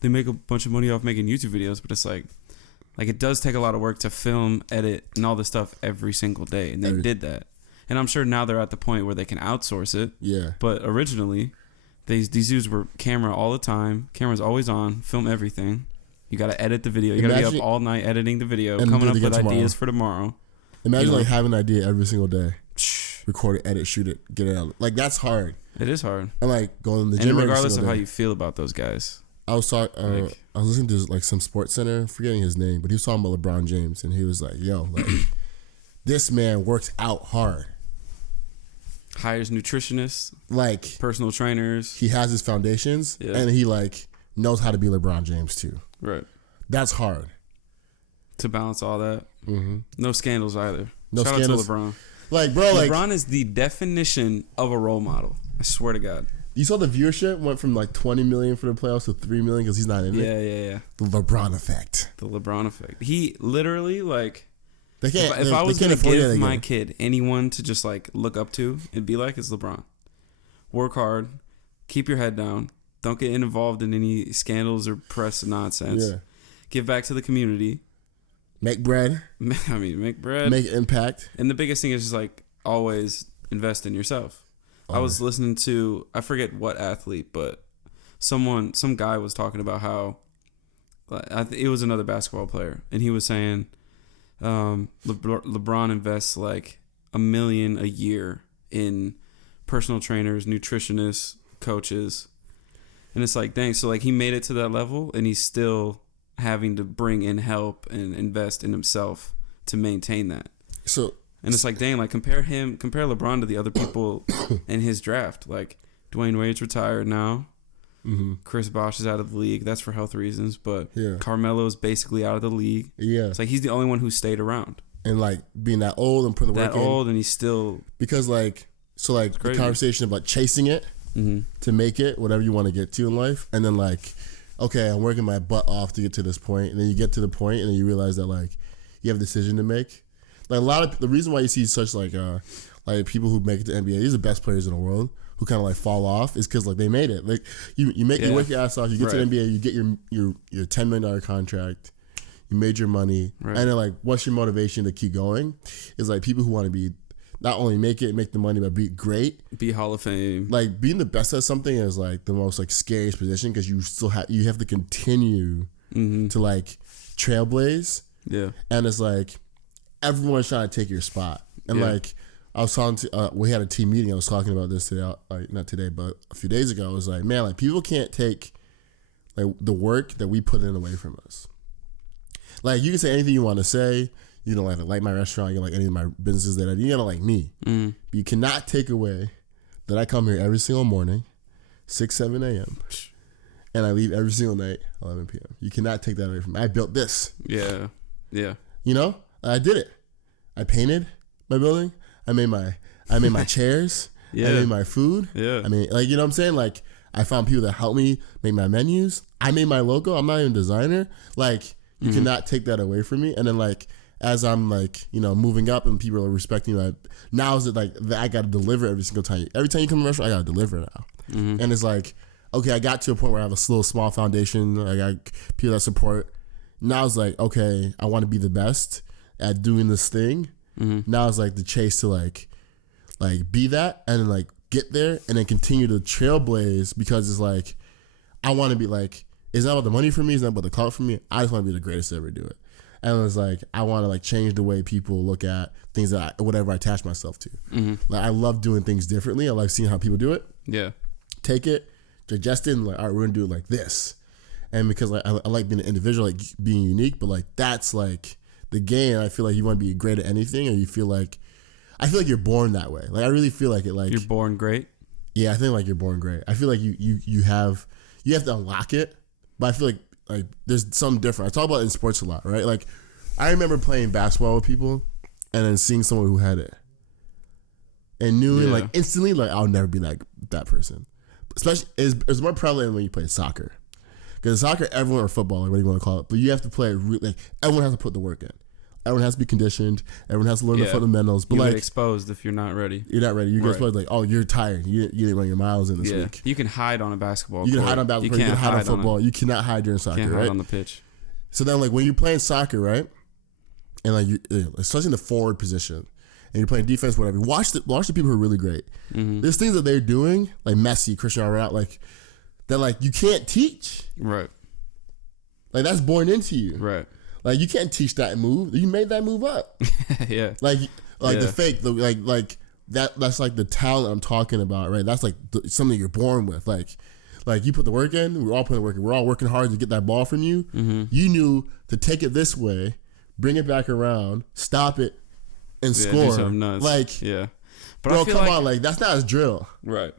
they make a bunch of money off making YouTube videos, but it's like it does take a lot of work to film, edit, and all this stuff every single day. And they did that. And I'm sure now they're at the point where they can outsource it. Yeah. But originally, these dudes were camera all the time. Camera's always on. Film everything. You got to edit the video. You got to be up all night editing the video, coming up with ideas for tomorrow. Imagine like having an idea every single day. record it, edit, shoot it, get it out. Like that's hard. It is hard. And like going to the gym. And regardless of how you feel about those guys. I was listening to like some sports center, forgetting his name, but he was talking about LeBron James, and he was like, "Yo, like this man works out hard. Hires nutritionists, like personal trainers. He has his foundations, and he like knows how to be LeBron James too. Right. That's hard to balance all that. Mm-hmm. No scandals either. No Shout scandals. out to LeBron. Like, bro, LeBron is the definition of a role model. I swear to God. You saw the viewership went from like 20 million for the playoffs to 3 million because he's not in it. Yeah. The LeBron effect. The LeBron effect. He literally like. They can't. If I was gonna give my kid anyone to just like look up to and be like, it's LeBron. Work hard, keep your head down, don't get involved in any scandals or press nonsense. Yeah. Give back to the community. Make bread. Make bread. Make impact. And the biggest thing is just like always invest in yourself. I was listening to, I forget what athlete, but some guy was talking about how it was another basketball player, and he was saying LeBron invests like $1 million a year in personal trainers, nutritionists, coaches, and it's like, dang, so like he made it to that level, and he's still having to bring in help and invest in himself to maintain that. And it's like, dang, like compare LeBron to the other people in his draft. Like Dwayne Wade's retired now. Mm-hmm. Chris Bosh is out of the league. That's for health reasons. But Carmelo's basically out of the league. Yeah. It's like he's the only one who stayed around. And like being that old and putting the work in. That old and he's still. Because like, so like the conversation about chasing it to make it, whatever you want to get to in life. And then like, okay, I'm working my butt off to get to this point. And then you get to the point and then you realize that like you have a decision to make. Like a lot of the reason why you see such like people who make it to NBA, these are the best players in the world who kind of like fall off is because like they made it. Like you work your ass off, you get to the NBA, you get your $10 million contract, you made your money, and then like what's your motivation to keep going? Is like people who want to be not only make the money but be great, be Hall of Fame. Like being the best at something is like the most like scariest position because you still have to continue to like trailblaze. Yeah, and it's like. Everyone's trying to take your spot. And like, I was talking to, we had a team meeting. I was talking about this today, like not today, but a few days ago. I was like, man, like people can't take like the work that we put in away from us. Like you can say anything you want to say. You don't like my restaurant. You don't like any of my businesses that I do. You don't like me. But you cannot take away that I come here every single morning, 6, 7 a.m. And I leave every single night, 11 p.m. You cannot take that away from me. I built this. Yeah. Yeah. You know? I did it. I painted my building. I made my chairs. I made my food. Yeah. I mean, like, you know what I'm saying? Like, I found people that helped me make my menus. I made my logo. I'm not even a designer. Like, you cannot take that away from me. And then, like, as I'm, like, you know, moving up and people are respecting me, like, now is it, like, I got to deliver every single time. Every time you come to a restaurant, I got to deliver now. And it's like, okay, I got to a point where I have a little small foundation. I got people that support. Now it's like, okay, I want to be the best at doing this thing. Now it's like the chase to like be that and then like get there and then continue to trailblaze because it's like I want to be like, it's not about the money for me, it's not about the clout for me. I just want to be the greatest to ever do it. And it's like I want to like change the way people look at things that whatever I attach myself to. Like I love doing things differently. I like seeing how people do it. Yeah. Take it, digest it, and like, all right, we're gonna do it like this. And because like I like being an individual, like being unique, but like that's like the game. I feel like you want to be great at anything, or you feel like I feel like you're born that way. Like I really feel like it. Like you're born great. Yeah, I think like you're born great. I feel like you have to unlock it, but I feel like there's something different. I talk about it in sports a lot, right? Like I remember playing basketball with people, and then seeing someone who had it, and knew like instantly like I'll never be like that person. Especially it's more prevalent when you play soccer. Because soccer, everyone, or football, or whatever you want to call it, but you have to play it like everyone has to put the work in. Everyone has to be conditioned. Everyone has to learn the fundamentals. But you like get exposed if you're not ready. You're not ready. You get exposed like, oh, you're tired. You didn't run your miles in this week. You can hide on a basketball. You can hide on basketball. You can hide on football. You cannot hide during soccer. You can't hide on the pitch. So then, like when you're playing soccer, right, and like especially in the forward position, and you're playing defense, whatever. Watch the people who are really great. There's things that they're doing, like Messi, Cristiano Ronaldo, like that, like you can't teach. Right. Like that's born into you. Right. Like you can't teach that move. You made that move up. Yeah. Like the fake, like that's like the talent I'm talking about, right? That's like something you're born with. Like you put the work in. We're all putting the work in. We're all working hard to get that ball from you. Mm-hmm. You knew to take it this way, bring it back around, stop it, and score. Do something nuts. Like, yeah. But bro, come on, like that's not his drill. Right.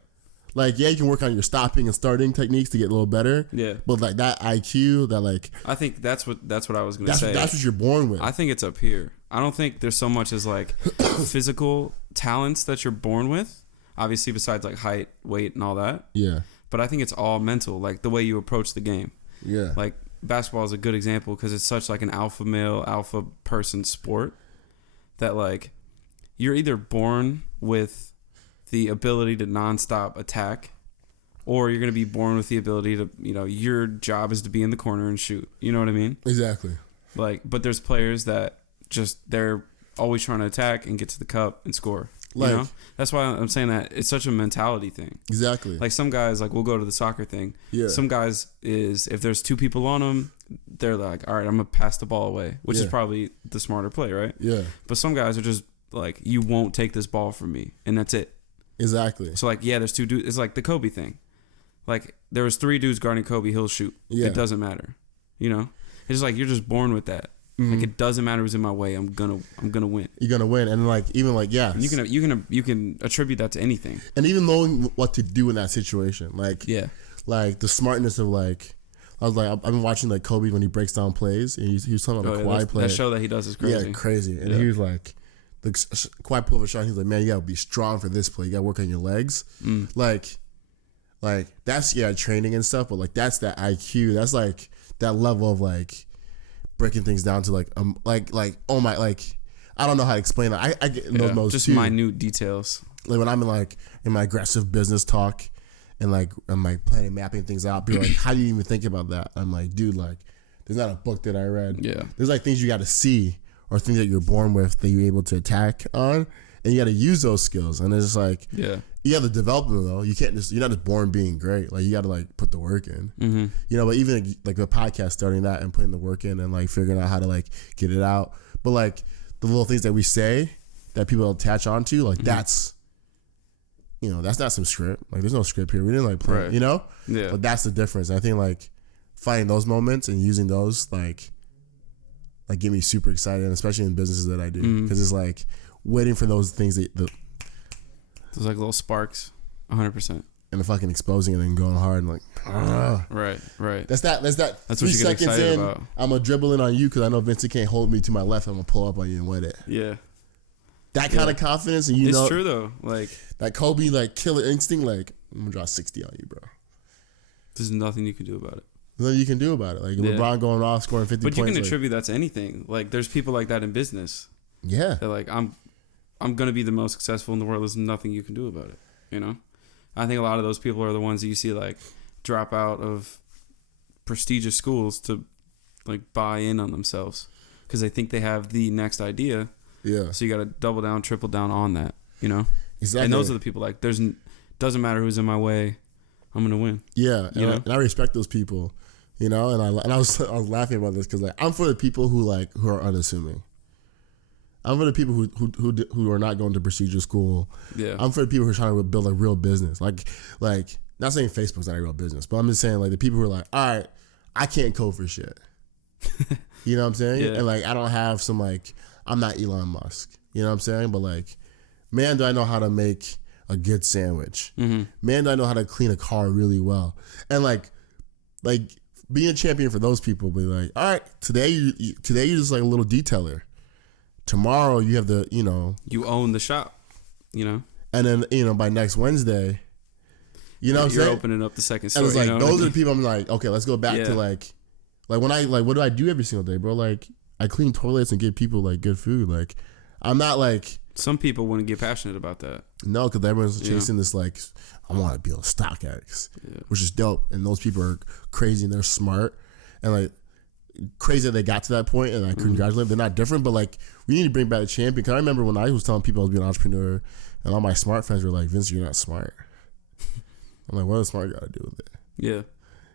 Like, yeah, you can work on your stopping and starting techniques to get a little better. Yeah. But like that IQ, that like, I think that's what I was gonna say. That's what you're born with. I think it's up here. I don't think there's so much as like physical talents that you're born with. Obviously, besides like height, weight, and all that. Yeah. But I think it's all mental, like the way you approach the game. Yeah. Like basketball is a good example because it's such like an alpha male, alpha person sport that like you're either born with the ability to nonstop attack, or you're going to be born with the ability to, your job is to be in the corner and shoot. You know what I mean? Exactly. Like, but there's players that just, they're always trying to attack and get to the cup and score. Like, that's why I'm saying that it's such a mentality thing. Exactly. Like some guys, like we'll go to the soccer thing. Yeah. Some guys is, if there's two people on them, they're like, all right, I'm going to pass the ball away, which is probably the smarter play, right? Yeah. But some guys are just like, you won't take this ball from me, and that's it. Exactly. So like, yeah, there's two dudes. It's like the Kobe thing. Like there was 3 dudes guarding Kobe, he'll shoot. Yeah. It doesn't matter. It's just like you're just born with that. Mm-hmm. Like it doesn't matter who's in my way. I'm gonna win. You're gonna win, and like even like and you can attribute that to anything. And even knowing what to do in that situation, like like the smartness of like. I was like, I've been watching like Kobe when he breaks down plays, and he was talking about the Kawhi play. That show that he does is crazy. Yeah, crazy. And he was like, the Kawhi pull up a shot. He's like, man, you gotta be strong for this play. You gotta work on your legs. Like that's training and stuff. But like that's that IQ. That's like that level of like breaking things down to like oh my, like I don't know how to explain that. I get in those modes just too. Minute details. Like when I'm in my aggressive business talk. And like I'm like planning, mapping things out. People are like, how do you even think about that? I'm like, dude, like, there's not a book that I read. Yeah. There's like things you got to see or things that you're born with that you're able to attack on, and you got to use those skills. And it's just like, you have to develop them though. You can't you're not just born being great. Like you got to like put the work in. Mm-hmm. But even like the podcast, starting that and putting the work in and like figuring out how to like get it out. But like the little things that we say that people attach onto, like that's. That's not some script. Like, there's no script here. We didn't like play, Yeah. But that's the difference. I think like finding those moments and using those like get me super excited, and especially in businesses that I do, because it's like waiting for those things those like little sparks, 100%. And the fucking exposing it and going hard and like, right. That's what 3 you get excited in. About. I'm gonna dribble in on you because I know Vincent can't hold me to my left. I'm gonna pull up on you and win it. Yeah. That kind of confidence, and it's true though. Like that Kobe like killer instinct, like I'm gonna draw 60 on you, bro. There's nothing you can do about it. Nothing you can do about it. Like LeBron going off, scoring 50 points. But you can attribute that to anything. Like there's people like that in business. Yeah. They're like, I'm gonna be the most successful in the world. There's nothing you can do about it. I think a lot of those people are the ones that you see like drop out of prestigious schools to like buy in on themselves because they think they have the next idea. Yeah. So you got to double down, triple down on that, Exactly. And those are the people like, doesn't matter who's in my way, I'm going to win. Yeah. And I respect those people, and I was laughing about this because like, I'm for the people who are unassuming. I'm for the people who are not going to procedure school. Yeah. I'm for the people who are trying to build a real business. Like not saying Facebook's not a real business, but I'm just saying like the people who are like, all right, I can't code for shit. You know what I'm saying? Yeah. And like, I don't have some like, I'm not Elon Musk, you know what I'm saying? But like, man, do I know how to make a good sandwich? Mm-hmm. Man, do I know how to clean a car really well? And like being a champion for those people, be like, all right, today you're just like a little detailer. Tomorrow you have the, you own the shop, And then by next Wednesday, what I'm saying? You're opening up the second store. And it's like those are the people I'm like, okay, let's go back to like when I what do I do every single day, bro? Like. I clean toilets and give people like good food. Like, I'm not like some people wouldn't get passionate about that. No, because everyone's chasing this like I want to be a stock addicts, which is dope. And those people are crazy and they're smart and like crazy that they got to that point. And I congratulate them. They're not different, but like we need to bring back the champion. Because I remember when I was telling people I was being an entrepreneur, and all my smart friends were like, "Vince, you're not smart." I'm like, "What does smart got to do with it?" Yeah.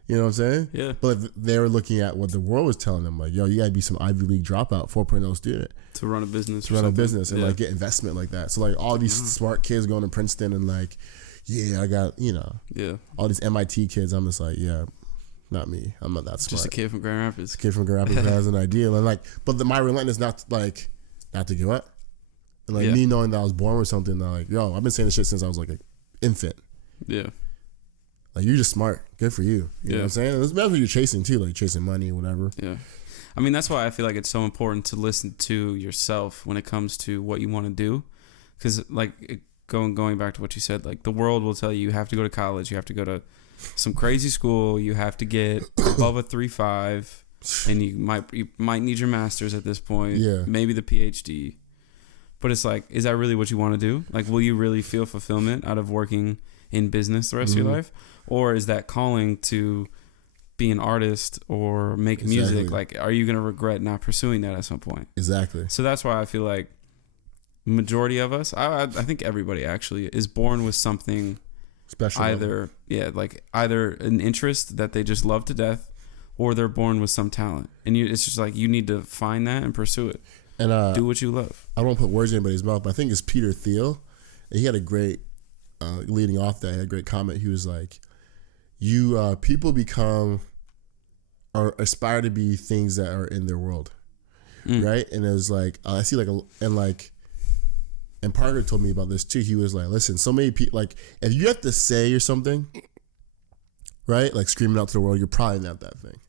You know what I'm saying? Yeah. But they were looking at what the world was telling them, like, yo, you gotta be some Ivy League dropout, 4.0 student to run a business. And like get investment like that. So like all these smart kids going to Princeton and like, yeah, I got, you know, all these MIT kids. I'm just like, yeah, not me. I'm not that smart. Just a kid from Grand Rapids. A kid from Grand Rapids has an idea, and like, but my relentless is not to give up. And like me knowing that I was born with something, that like, yo, I've been saying this shit since I was like an infant. Yeah. Like, you're just smart. Good for you. You know what I'm saying? It's better what you're chasing too, like chasing money or whatever. Yeah. I mean, that's why I feel like it's so important to listen to yourself when it comes to what you want to do. Because, like, going back to what you said, like, the world will tell you have to go to college, you have to go to some crazy school, you have to get above a 3.5, and you might need your master's at this point. Yeah. Maybe the PhD. But it's like, is that really what you want to do? Like, will you really feel fulfillment out of working in business the rest of your life? Or is that calling to be an artist or make music? Like, are you going to regret not pursuing that at some point? Exactly. So that's why I feel like majority of us, I think everybody actually, is born with something special. Either an interest that they just love to death, or they're born with some talent. And it's just like, you need to find that and pursue it. And do what you love. I don't want to put words in anybody's mouth, but I think it's Peter Thiel. And he had a great, leading off that, he had a great comment. He was like, people become or aspire to be things that are in their world, right? And it was like, I see and Parker told me about this too. He was like, listen, so many people, like, if you have to say or something, right, like screaming out to the world, you're probably not that thing.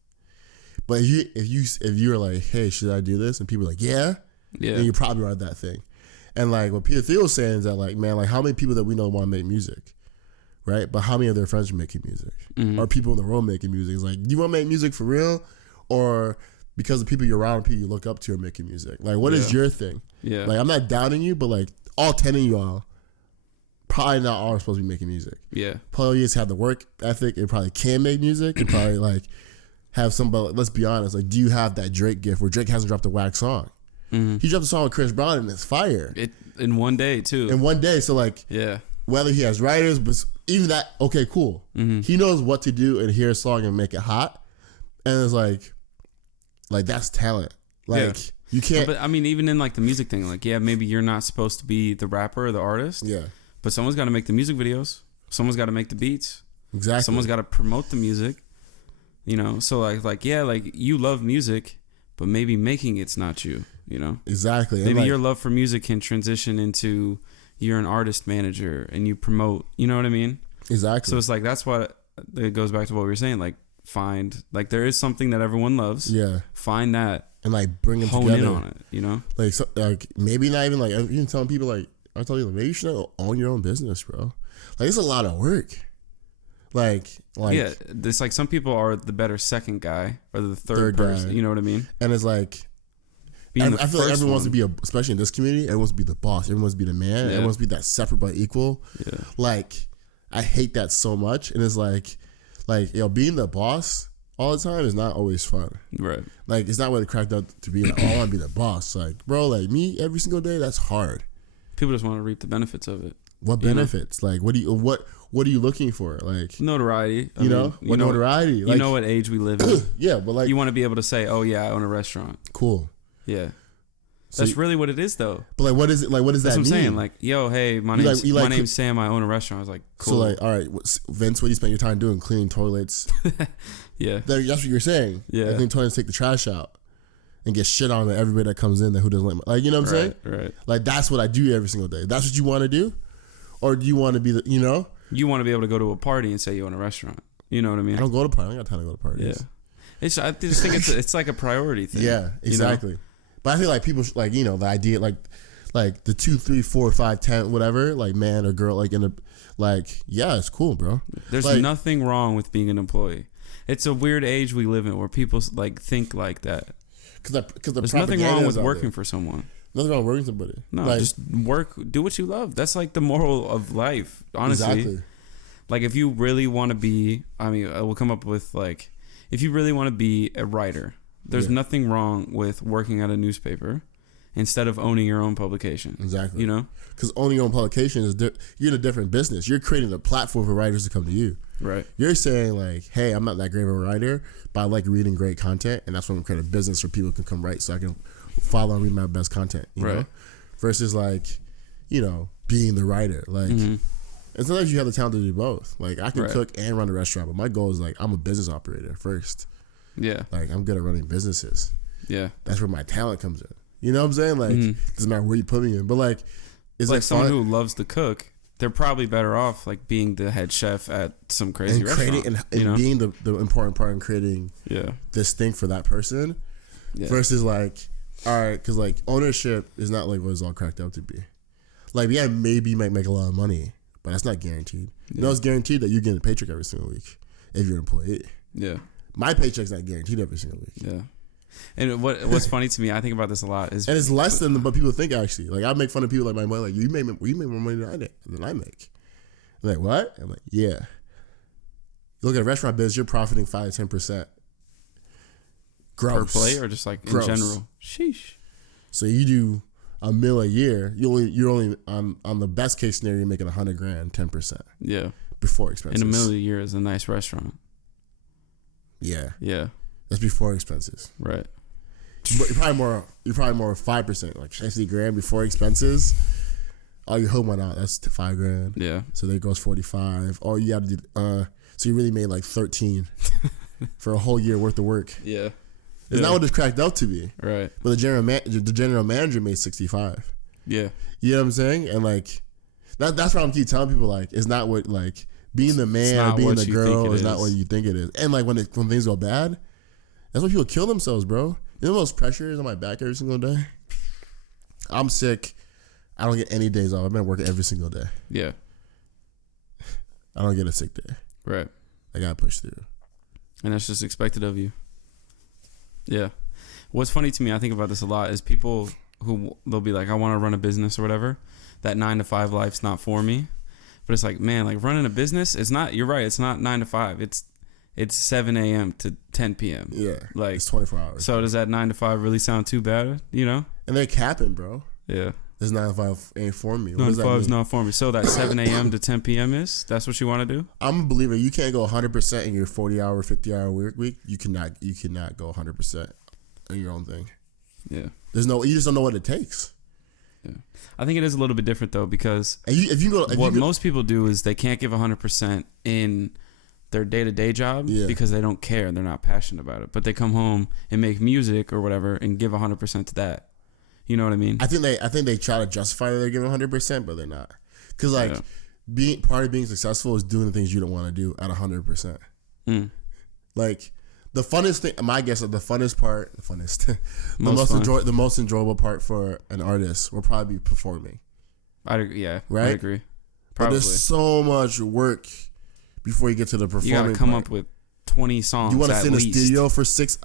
But if you're like, hey, should I do this? And people are like, yeah, then you probably are that thing. And like what Peter Thiel was saying is that, like, man, like, how many people that we know want to make music? Right, but how many of their friends are making music, or people in the world making music? It's like, do you want to make music for real, or because the people you're around, people you look up to, are making music? Like, what is your thing? Yeah, like, I'm not doubting you, but like, all 10 of you all probably not all are supposed to be making music. Yeah, probably just have the work ethic and probably can make music, and probably like have somebody. Let's be honest, like, do you have that Drake gift where Drake hasn't dropped a whack song? He dropped a song with Chris Brown and it's fire. In one day too. In one day, so like, whether he has writers, but even that, okay, cool. He knows what to do and hear a song and make it hot. And it's like that's talent. Like, you can't. But I mean, even in like the music thing, like, maybe you're not supposed to be the rapper or the artist. Yeah. But someone's got to make the music videos. Someone's got to make the beats. Exactly. Someone's got to promote the music. You know, so like you love music, but maybe making it's not you. You know. Exactly. Maybe your love for music can transition into, you're an artist manager and you promote, you know what I mean? Exactly. So it's like, that's what it goes back to what we were saying. Like, find, like, there is something that everyone loves. Yeah. Find that and like bring them together. Hone in on it, you know? Like, so, like maybe not even like, even telling people like, I tell you, like, maybe you should own your own business, bro. Like, it's a lot of work. Like yeah, it's like some people are the better second guy or the third person. Guy. You know what I mean? And it's like, I feel like everyone wants to be especially in this community, everyone wants to be the boss. Everyone wants to be the man. Everyone wants to be that separate but equal. Yeah. Like, I hate that so much. And it's like, being the boss all the time is not always fun. Right. Like, it's not what it cracked up to be. Like, oh, I want to be the boss. Like, bro, like, me every single day, that's hard. People just want to reap the benefits of it. What benefits? Know? Like, what are you looking for? Like, notoriety. Notoriety? Like, you know what age we live in. Yeah, but like, you want to be able to say, oh yeah, I own a restaurant. Cool. Yeah. So that's really what it is, though. But like, what is it? Like, what does that mean? That's what I'm saying. Like, yo, hey, my name's Sam. I own a restaurant. I was like, cool. So like, all right, Vince, what do you spend your time doing? Cleaning toilets. Yeah. That's what you're saying. Yeah. Clean toilets, take the trash out, and get shit on everybody that comes in that who doesn't like you know what I'm saying? Right. Like, that's what I do every single day. That's what you want to do, or do you want to be the You want to be able to go to a party and say you own a restaurant. You know what I mean? I don't go to parties. I don't got time to go to parties. Yeah. I just think it's like a priority thing. Yeah, exactly. You know? But I feel like people like, the idea like the 2, 3, 4, 5, 10, whatever, like man or girl, like it's cool, bro. There's like, nothing wrong with being an employee. It's a weird age we live in where people like think like that. Because there's nothing wrong with working for someone. Nothing wrong with working for somebody. No, like, just work, do what you love. That's like the moral of life, honestly. Exactly. Like, if you really want to be, I mean, we'll come up with like, if you really want to be a writer, there's nothing wrong with working at a newspaper instead of owning your own publication. Exactly. You know? Because owning your own publication is you're in a different business. You're creating a platform for writers to come to you. Right. You're saying like, hey, I'm not that great of a writer, but I like reading great content, and that's why I'm creating a business where people can come write so I can follow and read my best content. You know? Versus like, you know, being the writer. Like, and sometimes you have the talent to do both. Like, I can cook and run a restaurant, but my goal is like, I'm a business operator first. Yeah. Like, I'm good at running businesses. Yeah. That's where my talent comes in. You know what I'm saying? Like, doesn't matter where you put me in, but like, it's like someone who loves to cook. They're probably better off like being the head chef at some crazy restaurant. And being the important part in creating this thing for that person versus like, all right, because like ownership is not like what it's all cracked up to be. Like, yeah, maybe you might make a lot of money, but that's not guaranteed. You know, it's guaranteed that you're getting a paycheck every single week if you're an employee. Yeah. My paycheck's not guaranteed every single week. Yeah. And what's funny to me, I think about this a lot, is... And it's less than what people think, actually. Like, I make fun of people like my mother, like, you make more money than I make. I'm like, what? I'm like, yeah. You look at a restaurant business, you're profiting 5 to 10%. Gross. Per plate or just like in general? Sheesh. So you do $1 million a year, you're only on the best case scenario, you're making $100,000, 10%. Yeah. Before expenses. And $1 million a year is a nice restaurant. Yeah. Yeah. That's before expenses. Right. But you're probably more 5%, like $60,000 before expenses. Oh, your home went out. That's $5,000. Yeah. So there goes 45. Oh, you got to do. So you really made like 13 for a whole year worth of work. Yeah. It's not what it's cracked up to be. Right. But the general manager made 65. Yeah. You know what I'm saying? And like that's why I'm keep telling people like it's not what like being the man or being the girl is not what you think it is. And like when things go bad, that's when people kill themselves, bro. You know how much pressure is on my back every single day? I'm sick. I don't get any days off. I've been working every single day. Yeah. I don't get a sick day. Right. I gotta push through. And that's just expected of you. Yeah. What's funny to me, I think about this a lot, is people who they'll be like, I want to run a business or whatever. That 9 to 5 life's not for me. But it's like, man, like running a business, it's not, you're right, it's not 9 to 5. It's 7 a.m. to 10 p.m. Yeah. Like, it's 24 hours. So does that 9 to 5 really sound too bad, you know? And they're capping, bro. Yeah. This 9 to 5 ain't for me. 9 to 5 is not for me. So that 7 a.m. to 10 p.m. that's what you want to do? I'm a believer. You can't go 100% in your 40-hour, 50-hour work week. You cannot go 100% in your own thing. Yeah. You just don't know what it takes. Yeah. I think it is a little bit different though, because most people do is they can't give 100% in their day-to-day job because they don't care. They're not passionate about it. But they come home and make music or whatever and give 100% to that. You know what I mean? I think they try to justify that they're giving 100%, but they're not. Because part of being successful is doing the things you don't want to do at 100%. Like the funnest thing, my guess is the most enjoyable part for an artist will probably be performing. Right? I agree. Probably. But there's so much work before you get to the performing. You gotta come up with 20 songs. You want to sit in a studio for 60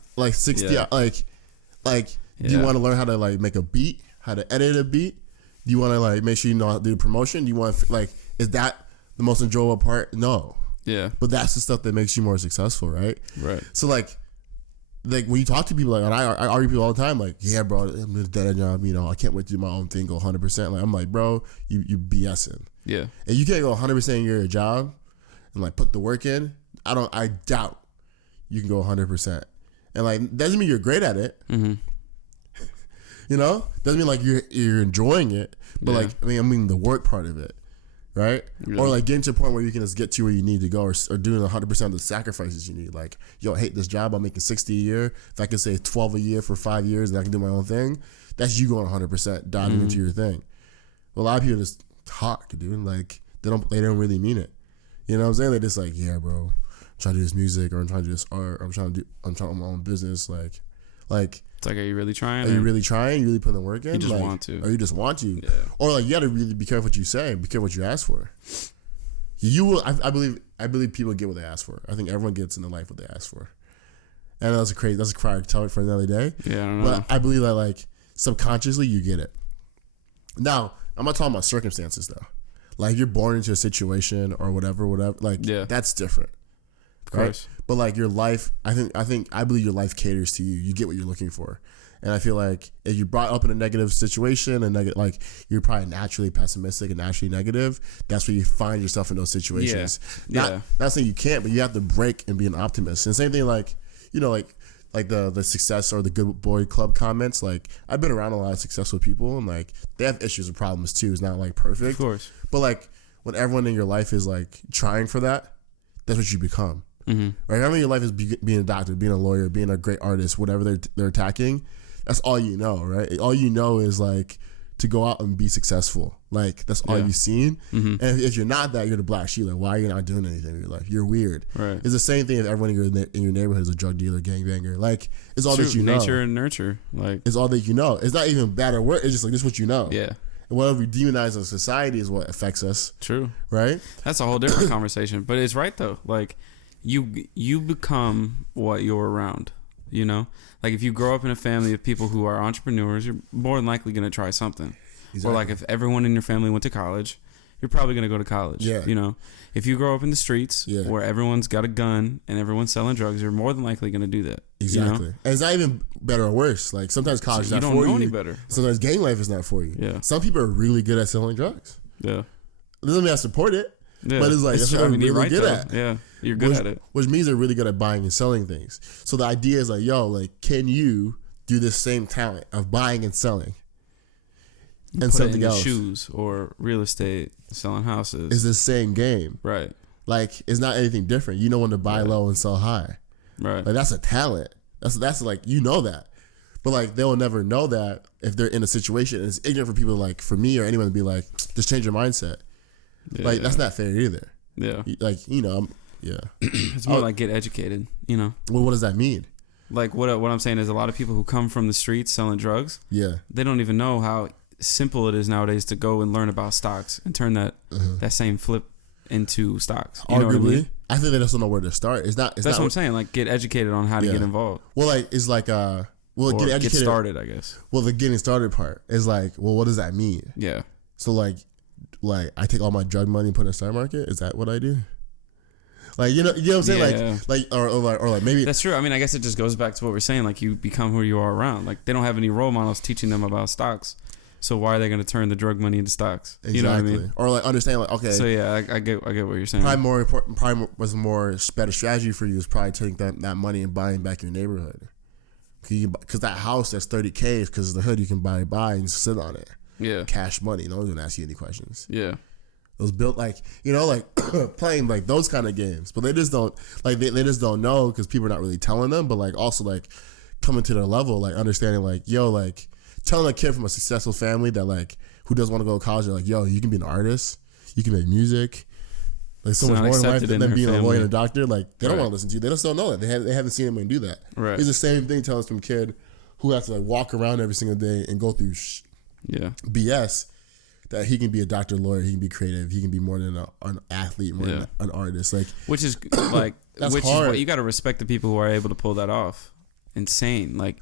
Do you want to learn how to like make a beat, how to edit a beat? Do you want to like make sure you know how to do promotion? Do you want to is that the most enjoyable part? No. Yeah. But that's the stuff that makes you more successful, right? Right. So like when you talk to people, like, and I argue people all the time, like, yeah, bro, I'm in a dead job, you know, I can't wait to do my own thing, go 100%. Like, I'm like, bro, you BSing. Yeah. And you can't go 100% in your job and like put the work in. I doubt you can go 100%. And like, doesn't mean you're great at it. Mm-hmm. You know, doesn't mean like you're enjoying it, but like I mean the work part of it, right? Yeah. Or like getting to a point where you can just get to where you need to go, or doing 100% of the sacrifices you need. Like, yo, I hate this job. I'm making 60 a year. If I can say 12 a year for 5 years, and I can do my own thing, that's you going 100%, diving into your thing. But a lot of people just talk, dude. Like they don't really mean it. You know what I'm saying? They just like, yeah, bro, I'm trying to do this music, or I'm trying to do this art, or I'm trying to my own business, like. It's like, are you really trying? Are you really trying? You really putting the work in? You just want to. Or you just want to. Yeah. Or like you got to really be careful what you say. Be careful what you ask for. You will. I believe people get what they ask for. I think everyone gets in their life what they ask for. And that's a cry topic for another day. Yeah, I don't know. But I believe that like subconsciously you get it. Now I'm not talking about circumstances though. Like you're born into a situation or whatever. Like that's different. Of course. Right? But like your life, I believe your life caters to you. You get what you're looking for. And I feel like if you're brought up in a negative situation and like you're probably naturally pessimistic and naturally negative, that's where you find yourself in those situations. Not saying you can't, but you have to break and be an optimist. And same thing like, you know, like the success or the good boy club comments. Like I've been around a lot of successful people and like they have issues and problems too. It's not like perfect. Of course. But like when everyone in your life is like trying for that, that's what you become. Mm-hmm. Right? Everyone in your life is being a doctor, being a lawyer, being a great artist, whatever they're attacking. That's all you know, right? All you know is like to go out and be successful. Like that's all you've seen. Mm-hmm. And if you're not that, you're the black sheep. Like why are you not doing anything in your life? You're weird. Right. It's the same thing if everyone in your neighborhood is a drug dealer, gangbanger. Like it's all that you know. Nature and nurture. Like it's all that you know. It's not even bad or worse. It's just like this is what you know. Yeah. And whatever we demonize in society is what affects us. True. Right. That's a whole different conversation. But it's right though. Like you become what you're around. You know, like if you grow up in a family of people who are entrepreneurs, you're more than likely going to try something. Exactly. Or like if everyone in your family went to college, you're probably going to go to college. Yeah. You know, if you grow up in the streets where everyone's got a gun and everyone's selling drugs, you're more than likely going to do that. Exactly. You know? And it's not even better or worse. Like sometimes college is not for you. You don't know any better. Sometimes gang life is not for you. Yeah. Some people are really good at selling drugs. Yeah. It doesn't mean I support it. Yeah. But it's like, that's what they're really good at. Yeah. You're good at it. Which means they're really good at buying and selling things. So the idea is like, yo, like, can you do this same talent of buying and selling? And put something it in else. Shoes or real estate, selling houses. It's the same game. Right. Like, it's not anything different. You know when to buy low and sell high. Right. Like, that's a talent. That's like, you know that. But like, they'll never know that if they're in a situation. And it's ignorant for people like, for me or anyone to be like, just change your mindset. Yeah, like, that's not fair either. Yeah. Like, you know, it's more like get educated, you know. Well, what does that mean? Like what I'm saying is a lot of people who come from the streets selling drugs, they don't even know how simple it is nowadays to go and learn about stocks and turn that same flip into stocks. You know what I mean? I think they just don't know where to start. That's what I'm saying. Like get educated on how to get involved. Well, like it's like get educated. Get started, I guess. Well, the getting started part is like, well, what does that mean? Yeah. So like I take all my drug money and put it in the stock market. Is that what I do? Like, you know what I'm saying? Yeah. Like maybe that's true. I mean, I guess it just goes back to what we're saying. Like you become who you are around. Like they don't have any role models teaching them about stocks. So why are they going to turn the drug money into stocks? Exactly. You know what I mean? Or like understand like, okay. So yeah, I get what you're saying. Probably was more better strategy for you is probably taking that money and buying back your neighborhood. Because that house that's $30K is because the hood you can buy and sit on it. Yeah. Cash money. No one's going to ask you any questions. Yeah. It was built like, you know, like playing like those kind of games, but they just don't like they just don't know because people are not really telling them. But like also like coming to their level, like understanding like, yo, like telling a kid from a successful family that like who doesn't want to go to college, they're like, yo, you can be an artist, you can make music, like so much more in life than being a lawyer and a doctor. Like they don't want to listen to you. They just don't know that. They haven't seen anyone do that. Right. It's the same thing telling some kid who has to like walk around every single day and go through BS. That he can be a doctor, lawyer, he can be creative, he can be more than an athlete, more than an artist. Like, which is like, that's which hard. Is what you got to respect the people who are able to pull that off. Insane. Like,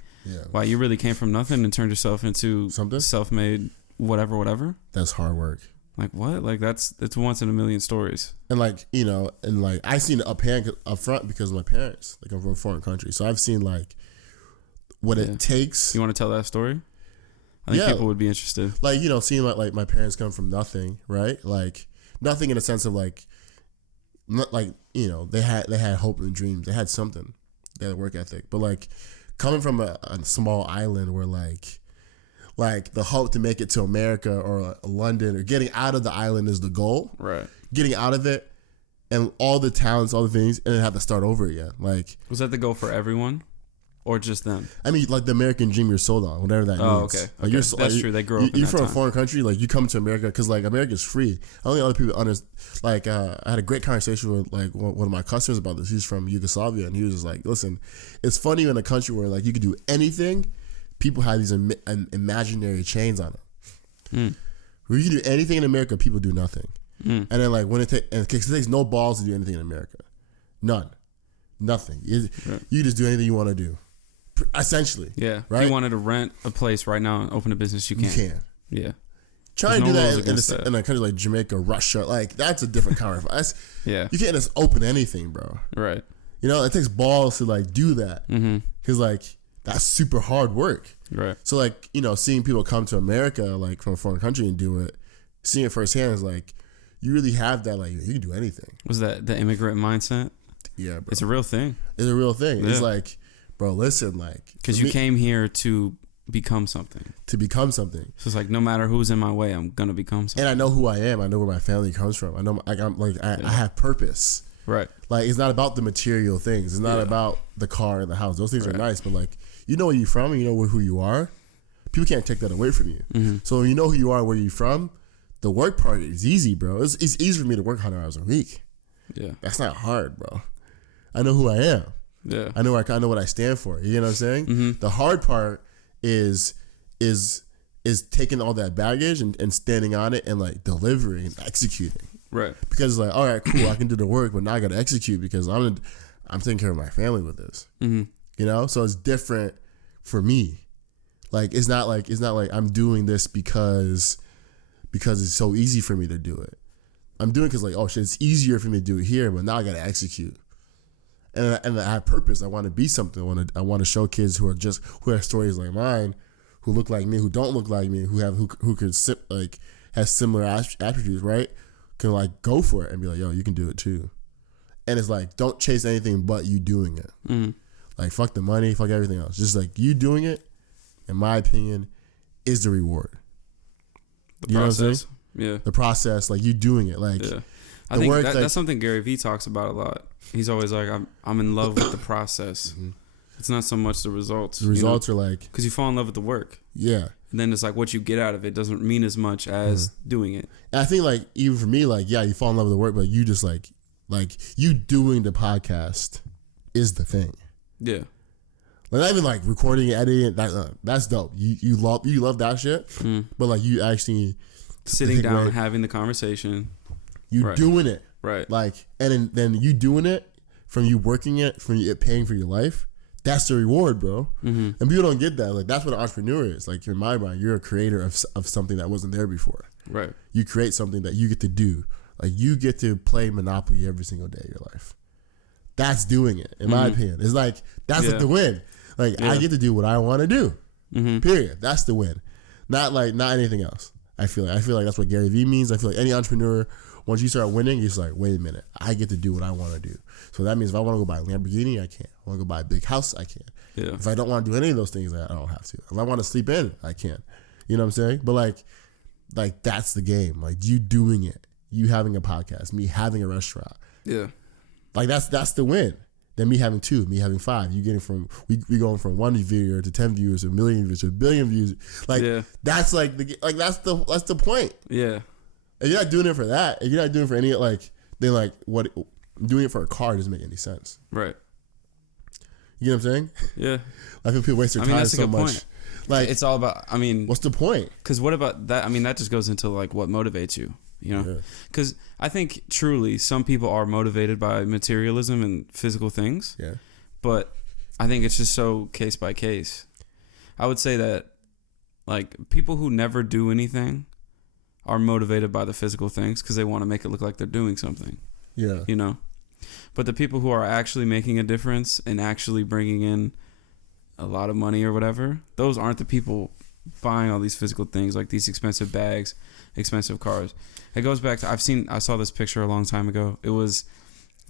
wow, you really came from nothing and turned yourself into something self-made, whatever. That's hard work. Like what? Like that's once in a million stories. And like, you know, and like I seen it up front because of my parents. Like I'm from a foreign country, so I've seen like what it takes. You want to tell that story? I think people would be interested. Like, you know, seeing like my parents come from nothing, right? Like nothing in a sense of like, not like, you know, they had hope and dreams. They had something. They had a work ethic. But like coming from a small island where like the hope to make it to America or London or getting out of the island is the goal. Right. Getting out of it and all the talents, all the things, and then have to start over again. Like, was that the goal for everyone? Or just them? I mean, like the American dream you're sold on, whatever that means. Oh, okay. Like that's true. They grow up in you're that from time. a foreign country, like you come to America because like America's free. Only other people understand. Like I had a great conversation with like one of my customers about this. He's from Yugoslavia, and he was just like, "Listen, it's funny in a country where like you could do anything. People have these imaginary chains on them. Where you can do anything in America, people do nothing. And then like when it takes no balls to do anything in America, nothing. You just do anything you want to do." Essentially. Yeah. Right? If you wanted to rent a place right now and open a business, you can. You can. Yeah. Try and do that in a country like Jamaica, Russia. Like, that's a different conversation. Yeah. You can't just open anything, bro. Right. You know, it takes balls to, like, do that. Because, like, that's super hard work. Right. So, like, you know, seeing people come to America, like, from a foreign country and do it, seeing it firsthand is, like, you really have that, like, you can do anything. Was that the immigrant mindset? Yeah, bro. It's a real thing. It's a real thing. Yeah. It's like, bro, listen, like. Because you came here to become something. To become something. So it's like, no matter who's in my way, I'm going to become something. And I know who I am. I know where my family comes from. I know, I have purpose. Right. Like, it's not about the material things. It's not about the car and the house. Those things are nice, but, like, you know where you're from and you know who you are. People can't take that away from you. So when you know who you are and where you're from, the work part is easy, bro. It's easy for me to work 100 hours a week. Yeah. That's not hard, bro. I know who I am. Yeah. I know what I stand for. You know what I'm saying? The hard part is taking all that baggage and standing on it and, like, delivering and executing. Right. Because it's like, all right, cool, I can do the work, but now I got to execute because I'm taking care of my family with this. You know? So it's different for me. Like, it's not like I'm doing this because it's so easy for me to do it. I'm doing it because, like, oh shit, it's easier for me to do it here, but now I got to execute. And I have purpose. I want to be something. I want to show kids who have stories like mine, who look like me, who don't look like me, who could like has similar attributes, right? Can, like, go for it and be like, yo, you can do it too. And it's like, don't chase anything but you doing it. Like, fuck the money, fuck everything else. Just, like, you doing it, in my opinion, is the reward. The process. Know what I'm saying? Yeah. The process, like, you doing it. Like, I think that's something Gary Vee talks about a lot. He's always like, I'm in love with the process. It's not so much the results. The results are like, because you fall in love with the work. Yeah. And then it's like what you get out of it doesn't mean as much as doing it. And I think, like, even for me, like, yeah, you fall in love with the work, but you just like you doing the podcast is the thing. Yeah. Like, not even like recording and editing, that's dope. You love that shit. But, like, you actually sitting down and having the conversation. You doing it. Right. Like, and then you doing it, from you working it, from you paying for your life. That's the reward, bro. And people don't get that. Like, that's what an entrepreneur is. Like, in my mind, you're a creator of something that wasn't there before. Right. You create something that you get to do. Like, you get to play Monopoly every single day of your life. That's doing it, in my opinion. It's like, that's the win. Like, I get to do what I want to do. Period. That's the win. Not anything else. I feel like that's what Gary Vee means. I feel like any entrepreneur, once you start winning, it's like, wait a minute, I get to do what I want to do. So that means if I want to go buy a Lamborghini, I can. I want to go buy a big house, I can. Yeah. If I don't want to do any of those things, I don't have to. If I want to sleep in, I can. You know what I'm saying? But like that's the game. Like, you doing it, you having a podcast, me having a restaurant. Yeah. Like, that's the win. Then me having 2, me having 5. You getting we going from 1 viewer to 10 viewers to 1 million views to 1 billion views. Like, that's like that's the point. Yeah. If you're not doing it for that, if you're not doing it for any, like, then, like, what doing it for a car doesn't make any sense. Right. You know what I'm saying? Yeah. I feel people waste their time so much. Point. Like, it's all about, what's the point? Because what about that? That just goes into, like, what motivates you, you know? Because I think truly some people are motivated by materialism and physical things. Yeah. But I think it's just so case by case. I would say that, like, people who never do anything are motivated by the physical things because they want to make it look like they're doing something. Yeah. You know? But the people who are actually making a difference and actually bringing in a lot of money or whatever, those aren't the people buying all these physical things, like these expensive bags, expensive cars. It goes back to, I saw this picture a long time ago. It was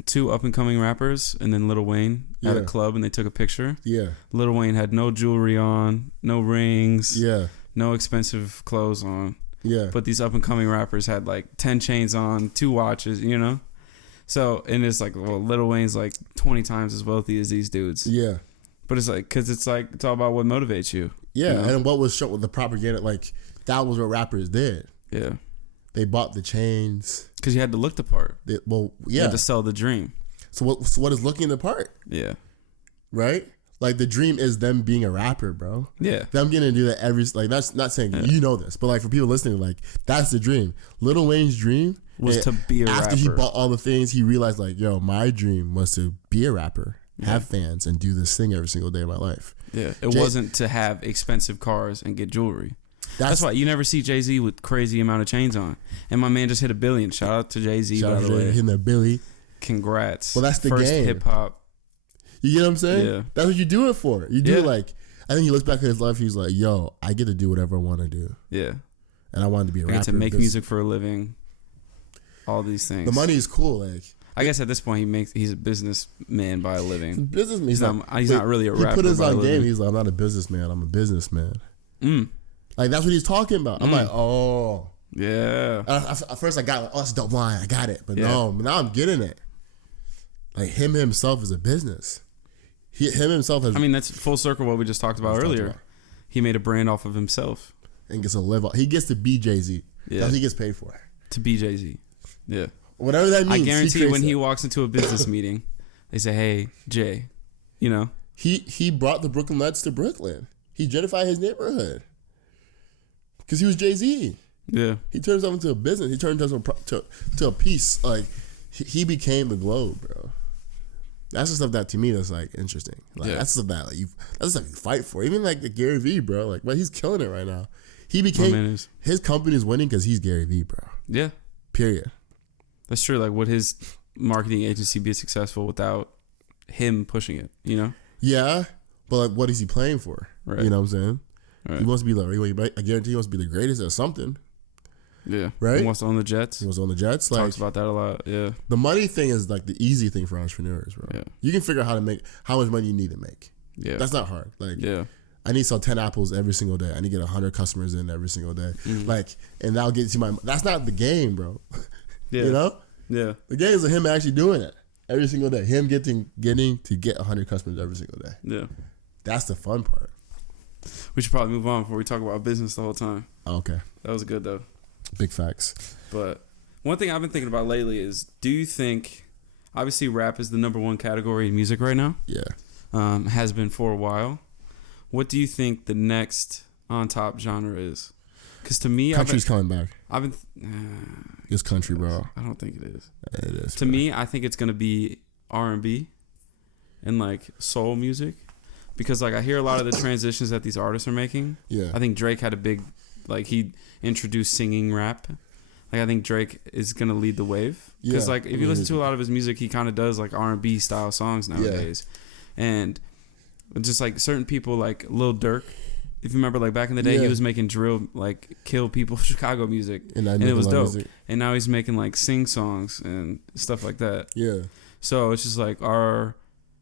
2 up-and-coming rappers and then Lil Wayne at a club, and they took a picture. Yeah. Lil Wayne had no jewelry on, no rings, no expensive clothes on. Yeah. But these up-and-coming rappers had, like, 10 chains on, 2 watches, you know? So, and it's like, well, Lil Wayne's, like, 20 times as wealthy as these dudes. Yeah. But it's like, because it's like, it's all about what motivates you. Yeah, you know? And what was shown with the propaganda, like, that was what rappers did. Yeah. They bought the chains. Because you had to look the part. You had to sell the dream. So what is looking the part? Yeah. Right? Like, the dream is them being a rapper, bro. Yeah. Them getting to do that that's not saying you know this, but, like, for people listening, like, that's the dream. Lil Wayne's dream was to be a rapper. After he bought all the things, he realized, like, yo, my dream was to be a rapper, have fans, and do this thing every single day of my life. Yeah. It wasn't to have expensive cars and get jewelry. That's why you never see Jay-Z with crazy amount of chains on. And my man just hit 1 billion. Shout out to Jay-Z, by the way. Hitting that Billy. Congrats. Well, that's the First game. hip hop. You get what I'm saying? Yeah. That's what you do it for. You do it like, I think he looks back at his life, he's like, yo, I get to do whatever I want to do. Yeah. And I wanted to be a rapper. I get to make music for a living. All these things. The money is cool. Like, I guess at this point he's a businessman by a living. Businessman. He's not really a rapper. He put his on game. He's like, I'm not a businessman. I'm a businessman. Like, that's what he's talking about. I'm like, oh. Yeah. At first I got like, oh, that's a dope line. I got it. But no, now I'm getting it. Like, him himself is a business. Him himself has. I mean, that's full circle what we just talked about earlier. He made a brand off of himself. And gets to live off. He gets to be Jay-Z. Yeah. That's what he gets paid for. To be Jay-Z. Yeah. Whatever that means. I guarantee when he walks into a business meeting, they say, hey, Jay, you know. He brought the Brooklyn Nets to Brooklyn. He gentrified his neighborhood. Because he was Jay-Z. Yeah. He turned himself into a business. He turned himself to a piece. Like, he became the globe, bro. That's the stuff that, to me, that's, like, interesting. Like, that's the stuff that, like, that's the stuff you fight for. Even, like, the Gary Vee, bro. Like, but he's killing it right now. He became, his company is winning because he's Gary Vee, bro. Yeah. Period. That's true. Like, would his marketing agency be successful without him pushing it, you know? Yeah. But, like, what is he playing for? Right. You know what I'm saying? Right. He wants to be, like, I guarantee he wants to be the greatest at something. Yeah. Right? He wants to own the Jets. He wants to own the Jets. Talks about that a lot. Yeah. The money thing is, like, the easy thing for entrepreneurs, bro. Yeah. You can figure out how much money you need to make. Yeah. That's not hard. Like, yeah. I need to sell 10 apples every single day. I need to get 100 customers in every single day. Like, and that'll get you that's not the game, bro. Yeah. You know? Yeah. The game is him actually doing it every single day. Him getting to get 100 customers every single day. Yeah. That's the fun part. We should probably move on before we talk about business the whole time. Okay. That was good, though. Big facts. But one thing I've been thinking about lately is, do you think, obviously rap is the #1 category in music right now. Yeah. Has been for a while. What do you think the next on top genre is? Because to me, country's coming back. It's country, bro. I don't think it is. It is. To me, I think it's gonna be R&B and like soul music, because like I hear a lot of the transitions that these artists are making. Yeah. I think Drake had a big, like he introduced singing rap. Like I think Drake is gonna lead the wave, because like if you listen to a lot of his music, he kind of does like R&B style songs nowadays, and just like certain people like Lil Durk. If you remember, like back in the day, he was making drill, like kill people Chicago music, and it was dope. Music. And now he's making like sing songs and stuff like that. Yeah. So it's just like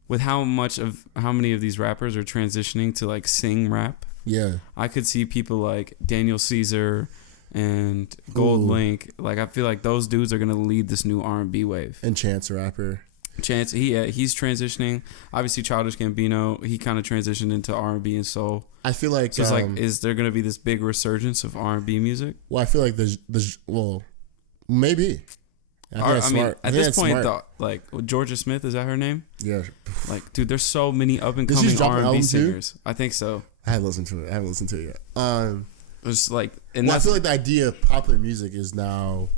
with how many of these rappers are transitioning to like sing rap. Yeah. I could see people like Daniel Caesar and Gold Link. Like I feel like those dudes are gonna lead this new R&B wave. And Chance the Rapper. Chance, he's transitioning. Obviously, Childish Gambino, he kind of transitioned into R&B and soul. I feel like so it's like, is there gonna be this big resurgence of R&B music? Well, I feel like there's maybe. I mean, at this point, like Georgia Smith, is that her name? Yeah. Like, dude, there's so many up and coming R&B singers. I think so. I haven't listened to it yet. It's like, I feel like the idea of popular music is now,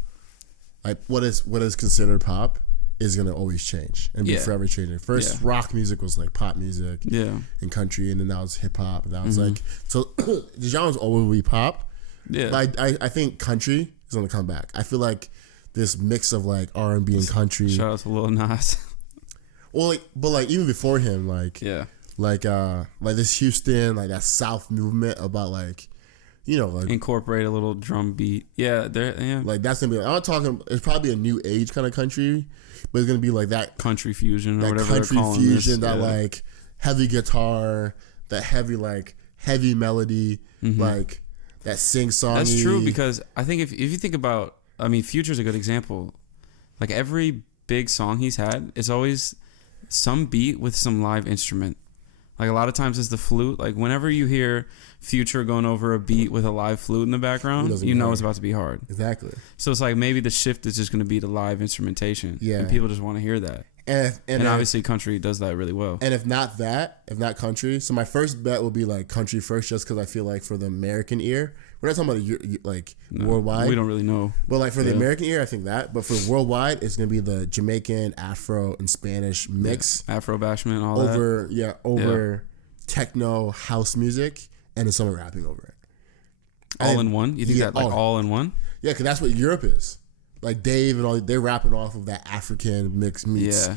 like, what is considered pop is gonna always change and be forever changing. First, rock music was like pop music, and country, and then now it's hip hop, and now it's like, so the genres always will be pop. Yeah, but I think country is gonna come back. I feel like this mix of like R&B and country. Shout out to Lil Nas. Well, but even before him, like this Houston, like that South movement about like, like incorporate a little drum beat. Yeah, like that's gonna be. I'm not talking. It's probably a new age kind of country, but it's gonna be like that country fusion or whatever country they're calling fusion. This. That like heavy guitar, that heavy melody, like that sing song. That's true, because I think if you think about, I mean, Future's a good example. Like every big song he's had, it's always some beat with some live instrument. Like a lot of times it's the flute. Like whenever you hear Future going over a beat with a live flute in the background, you know it's about to be hard. Exactly. So it's like maybe the shift is just going to be the live instrumentation. Yeah. And people just want to hear that. And obviously country does that really well. And if not country, so my first bet would be like country first, just because I feel like for the American ear, we're not talking about worldwide. We don't really know. But like for the American ear, I think that. But for worldwide, it's gonna be the Jamaican, Afro, and Spanish mix. Yeah. Afro bashment, all that. Over techno house music, and then someone rapping over it. All in one? You think that like all in one? Yeah, because that's what Europe is. Like Dave and all, they're rapping off of that African mix meets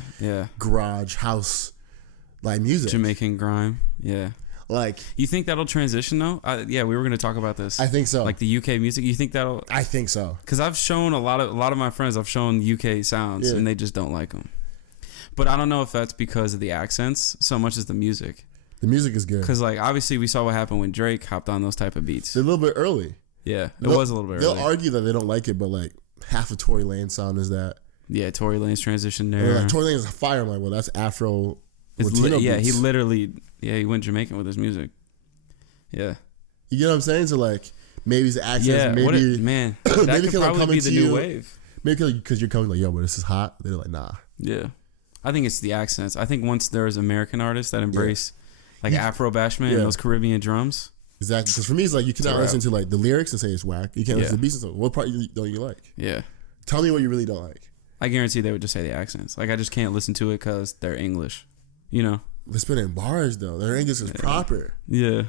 garage house like music. Jamaican grime. Yeah. Like, you think that'll transition though? We were going to talk about this. I think so. Like the UK music, you think that'll? I think so. Because I've shown a lot of my friends. I've shown UK sounds, and they just don't like them. But I don't know if that's because of the accents so much as the music. The music is good. Because like obviously we saw what happened when Drake hopped on those type of beats. They're a little bit early. Yeah, it was a little bit early. They'll argue that they don't like it, but like half of Tory Lanez sound is that. Yeah, Tory Lanez transition there. Like, Tory Lanez is fire. I'm like, well, that's Afro. He literally, he went Jamaican with his music. Yeah. You get what I'm saying? So like, maybe it's the accents. Yeah, maybe that maybe could probably be the new wave. Maybe because you're coming like, yo, but this is hot. They're like, nah. Yeah. I think it's the accents. I think once there's American artists that embrace like Afro bashment and those Caribbean drums. Exactly. Because for me, it's like you cannot listen to like the lyrics and say it's whack. You can't listen to the beats and say, what part don't you like? Yeah. Tell me what you really don't like. I guarantee they would just say the accents. Like I just can't listen to it because they're English. You know? They're spinning bars though. Their English is proper. Yeah.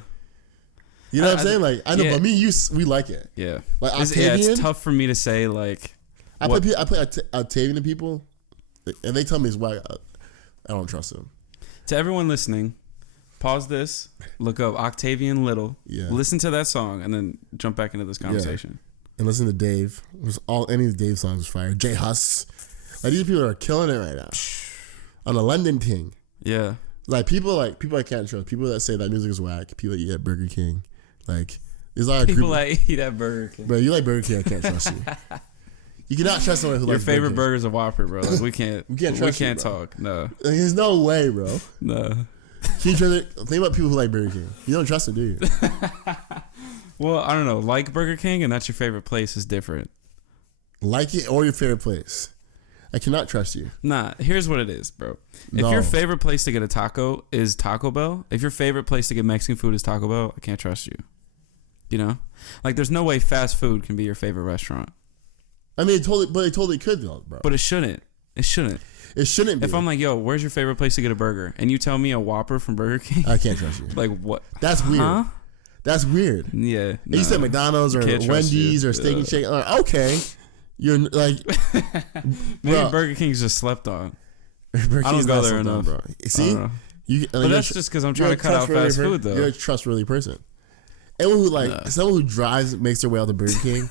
You know what I'm saying? Like I know, but me and you, we like it. Yeah. Like Octavian. It's tough for me to say like. I play Octavian to people, and they tell me it's whack. I don't trust them. To everyone listening, pause this, look up Octavian Little, listen to that song, and then jump back into this conversation. And listen to Dave. Any of Dave's songs was fire. J Hus. Like these people are killing it right now. On the London King. Yeah. People I can't trust. People that say that music is whack. People that eat at Burger King. Like there's a lot of people that eat at Burger King. Bro, you like Burger King, I can't trust you. You cannot trust someone who likes your favorite burger's a Whopper, bro. Like, we can't talk. No. There's no way, bro. No. Think about people who like Burger King. You don't trust them, do you? Well, I don't know. Like Burger King and that's your favorite place is different. Like it or your favorite place. I cannot trust you. Nah, here's what it is, bro. If your favorite place to get a taco is Taco Bell, if your favorite place to get Mexican food is Taco Bell, I can't trust you. You know? Like, there's no way fast food can be your favorite restaurant. I mean, it totally could, though, bro. But it shouldn't. It shouldn't. It shouldn't be. If I'm like, yo, where's your favorite place to get a burger? And you tell me a Whopper from Burger King. I can't trust you. Like, what? That's weird. Huh? That's weird. Yeah. You said McDonald's or Wendy's or Steak and Shake. Okay. You're like... Maybe Burger King's just slept on. Burger I don't go there enough. Bro. See? But that's just because I'm trying to cut out fast food, though. You're a trustworthy person. Anyone who someone who drives makes their way out to Burger King.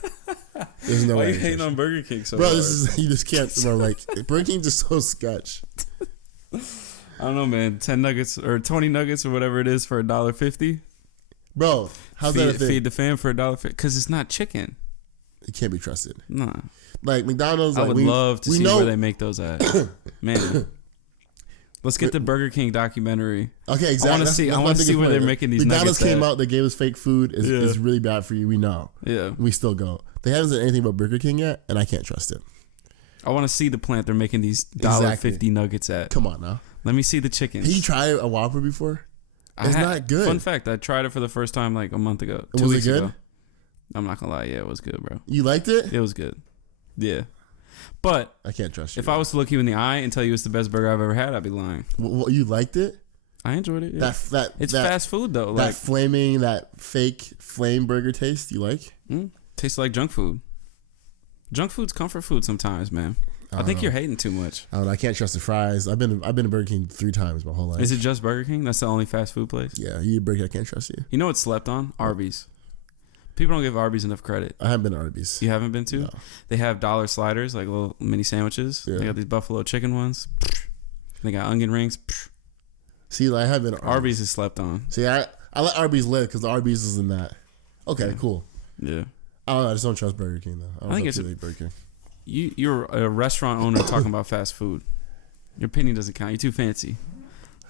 There's no way. Why are you hating on Burger King so bro, hard? You just can't, bro. Like Burger King's just so sketch. I don't know, man. 10 nuggets or 20 nuggets or whatever it is for $1.50. Bro, how's that a thing? Feed the fam for $1.50 because it's not chicken. It can't be trusted. Nah. Like McDonald's. I would love to see where they make those at. Man. Let's get the Burger King documentary. Okay, exactly. I want to see where they're making these McDonald's nuggets came out. They gave us fake food. It's really bad for you. We know. Yeah. We still go. They haven't said anything about Burger King yet, and I can't trust it. I want to see the plant they're making these $1.50 nuggets at. Come on now. Let me see the chickens. Have you tried a Whopper before? It's not good. Fun fact, I tried it for the first time like a month ago. Was it good? I'm not going to lie. Yeah, it was good, bro. You liked it? It was good. Yeah. But I can't trust you. If I was to look you in the eye and tell you it's the best burger I've ever had, I'd be lying. Well, you liked it? I enjoyed it. Yeah. It's fast food though. That fake flame burger taste you like? Tastes like junk food. Junk food's comfort food sometimes, man. I think you're hating too much. I don't know. I can't trust the fries. I've been to Burger King 3 times my whole life. Is it just Burger King? That's the only fast food place? Yeah, you eat Burger King, I can't trust you. You know what's slept on? Arby's. People don't give Arby's enough credit. I haven't been to Arby's. You haven't been to? No. They have dollar sliders, like little mini sandwiches. Yeah. They got these buffalo chicken ones. They got onion rings. See, I haven't been to Arby's is slept on. See, I let Arby's live because the Arby's is in that. Okay, cool. Yeah. I don't know. I just don't trust Burger King, though. I think it's Burger King. You're a restaurant owner talking about fast food. Your opinion doesn't count. You're too fancy.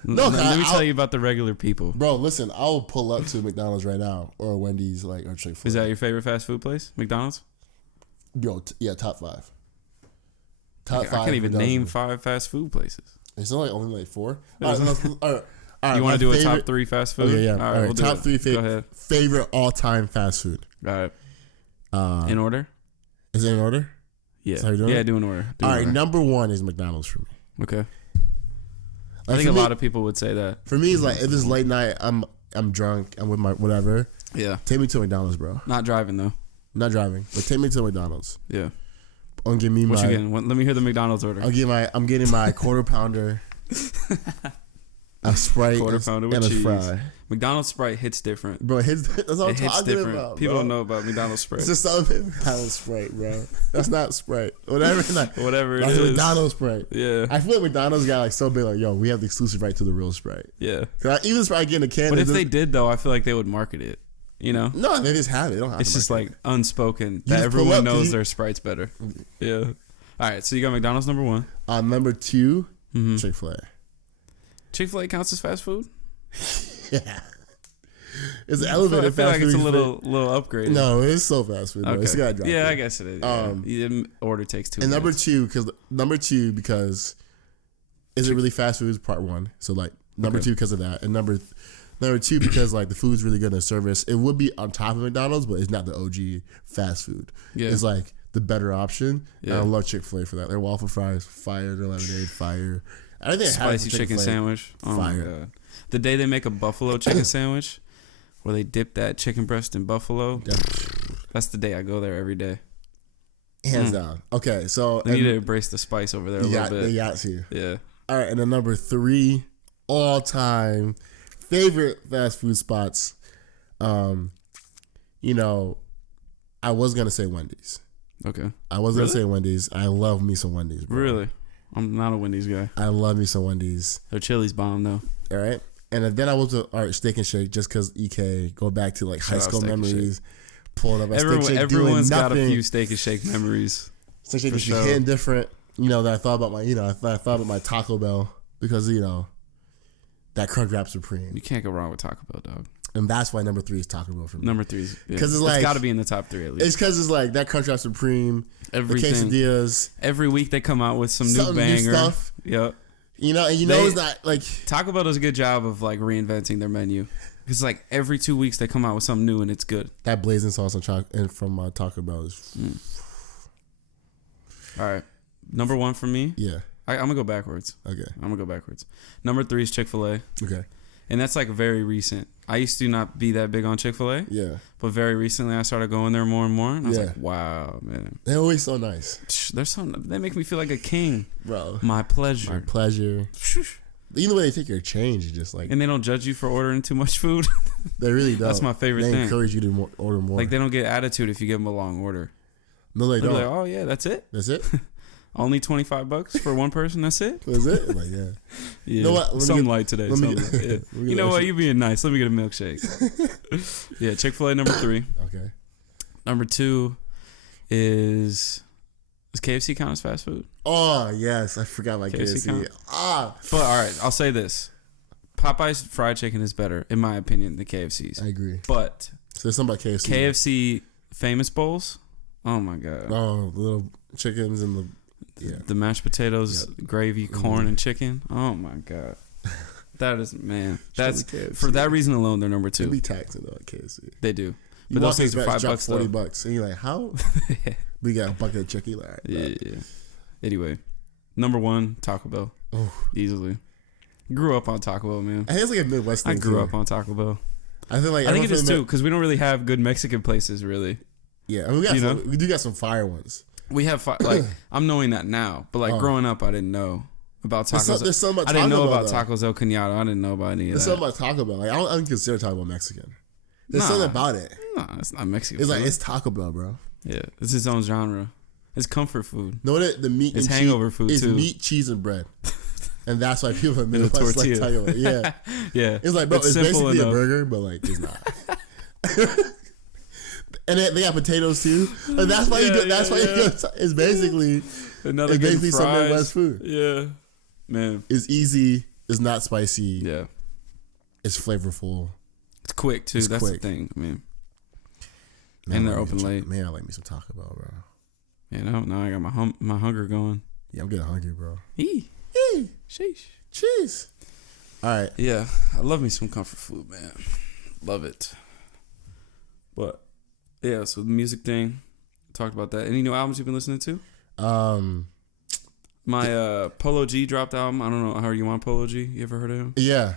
No, let me tell you about the regular people. Bro, listen, I'll pull up to McDonald's right now or a Wendy's or Chick-fil-A. Is that your favorite fast food place? McDonald's? Yo, yeah, top 5. Top 5. I can't even name 5 fast food places. It's only 4. All right, you want to do a top 3 fast food? Okay, yeah. All right, we'll top 3 favorite all-time fast food. All right. In order? Is it in order? Yeah. Do in order. All right, number 1 is McDonald's for me. Okay. I think a lot of people would say that. For me, it's like if it's late night, I'm drunk, I'm with my whatever. Yeah. Take me to McDonald's, bro. Not driving though. Not driving, but take me to McDonald's. Yeah. Give me what you getting? Let me hear the McDonald's order. I'm getting my quarter pounder, a Sprite, quarter pounder with and cheese. a fry. McDonald's Sprite hits different. Bro, that's what I'm talking about. People bro. don't know about McDonald's Sprite. It's just something McDonald's Sprite, bro. That's not Sprite. Whatever it is. McDonald's Sprite. Yeah. I feel like McDonald's got like so big, like, yo, we have the exclusive right to the real Sprite. Yeah. Even Sprite getting a can. But if they did though, I feel like they would market it. You know? No, they just have it. They don't have it's to just like unspoken that just everyone knows their Sprite's better. Yeah. All right, so you got McDonald's number 1. Number 2, Chick-fil-A. Chick-fil-A counts as fast food? Yeah. It's an elevated fast food. I feel like it's a little upgrade. No, it's so fast food. Okay. It's got drive I guess it is. Yeah. Order takes 2 and minutes. Number two because is it really fast food? Part 1. So like number 2 because of that, and number 2 because like the food's really good in service. It would be on top of McDonald's, but it's not the OG fast food. Yeah. It's like the better option. Yeah. And I love Chick-fil-A for that. Their waffle fries, fire. Their lemonade, fire. I think spicy chicken sandwich. Oh fire. My god! The day they make a buffalo chicken sandwich, where they dip that chicken breast in buffalo, that's the day I go there every day. Hands down. Okay, so they need to embrace the spice over there a little bit. They got to. Yeah. All right, and then number 3, all time favorite fast food spots. You know, I was gonna say Wendy's. Okay. I was gonna say Wendy's. I love me some Wendy's, bro. Really? I'm not a Wendy's guy. I love me some Wendy's. Their chili's bomb though. All right. And then I was to Steak and Shake just because EK, go back to like high school memories. Pulling up at Steak and Shake, everyone's got a few Steak and Shake memories. Steak and Shake was hitting different. You know, that I thought about my Taco Bell because, you know, that Crunchwrap Supreme. You can't go wrong with Taco Bell, dog. And that's why number 3 is Taco Bell for me. Number 3 is because it's got to be in the top 3 at least. It's because it's like that Crunchwrap Supreme, everything. The quesadillas. Every week they come out with some new banger. New stuff. Yep. You know, and know it's not like Taco Bell does a good job of like reinventing their menu. It's like every 2 weeks they come out with something new and it's good. That blazing sauce from Taco Bell is. All right, number 1 for me. Yeah, I'm gonna go backwards. Okay, I'm gonna go backwards. Number 3 is Chick-fil-A. Okay, and that's like very recent. I used to not be that big on Chick-fil-A. Yeah, but very recently I started going there more and more, and I was like, wow, man, they're always so nice. They make me feel like a king, bro. My pleasure. My pleasure. Even the way they take your change is just like, and they don't judge you for ordering too much food. They really don't. That's my favorite thing. They encourage you to order more. Like they don't get attitude if you give them a long order. No, they don't. Like, oh yeah, that's it. That's it. Only $25 for one person. That's it. That's it. Like yeah. You know what? Something light today. You know what? You being nice. Let me get a milkshake. Yeah, Chick-fil-A number 3. Okay. Number 2 is KFC count as fast food? Oh yes, I forgot my KFC. But all right, I'll say this: Popeye's fried chicken is better, in my opinion, than KFC's. I agree. But so there's something about KFC. KFC famous bowls. Oh my god. Oh, the little chickens and the mashed potatoes, gravy, corn, and chicken. Oh my god. That is that's for that reason alone. They're number 2. They be taxing though at KFC. They do. But those things are $5 $40, and you're like, how? We got a bucket of chicken. Like, yeah. Anyway, number 1, Taco Bell. Oh, easily. Grew up on Taco Bell, man. I think it's like a Midwest thing. I grew up on Taco Bell. I think it is too because we don't really have good Mexican places, really. Yeah, I mean, we do got some fire ones. We have like I'm knowing that now, but like growing up, I didn't know about tacos. There's so much. I didn't know about tacos El Cañado. I didn't know about any of that. There's something about Taco Bell. Like I don't consider Taco Bell Mexican. There's something about it. Nah, it's not Mexican. It's food. Like it's Taco Bell, bro. Yeah, it's its own genre. It's comfort food. No, the meat. It's hangover food too. It's meat, cheese, and bread. And that's why people have been like Taco Bell. Yeah, yeah. It's like, bro, it's basically a burger, but like it's not. And they got potatoes too. Like, that's why it's basically another. It's basically some Midwest food. Yeah, man. It's easy. It's not spicy. Yeah. It's flavorful. It's quick too. That's the thing. I mean, and they're open late. Man, I like me some Taco Bell, bro. You know, now I got my hunger going. Yeah, I'm getting hungry, bro. Sheesh. Cheese. All right. Yeah, I love me some comfort food, man. Love it. But yeah, so the music thing, talked about that. Any new albums you've been listening to? My Polo G dropped album. I don't know how you want Polo G. You ever heard of him? Yeah.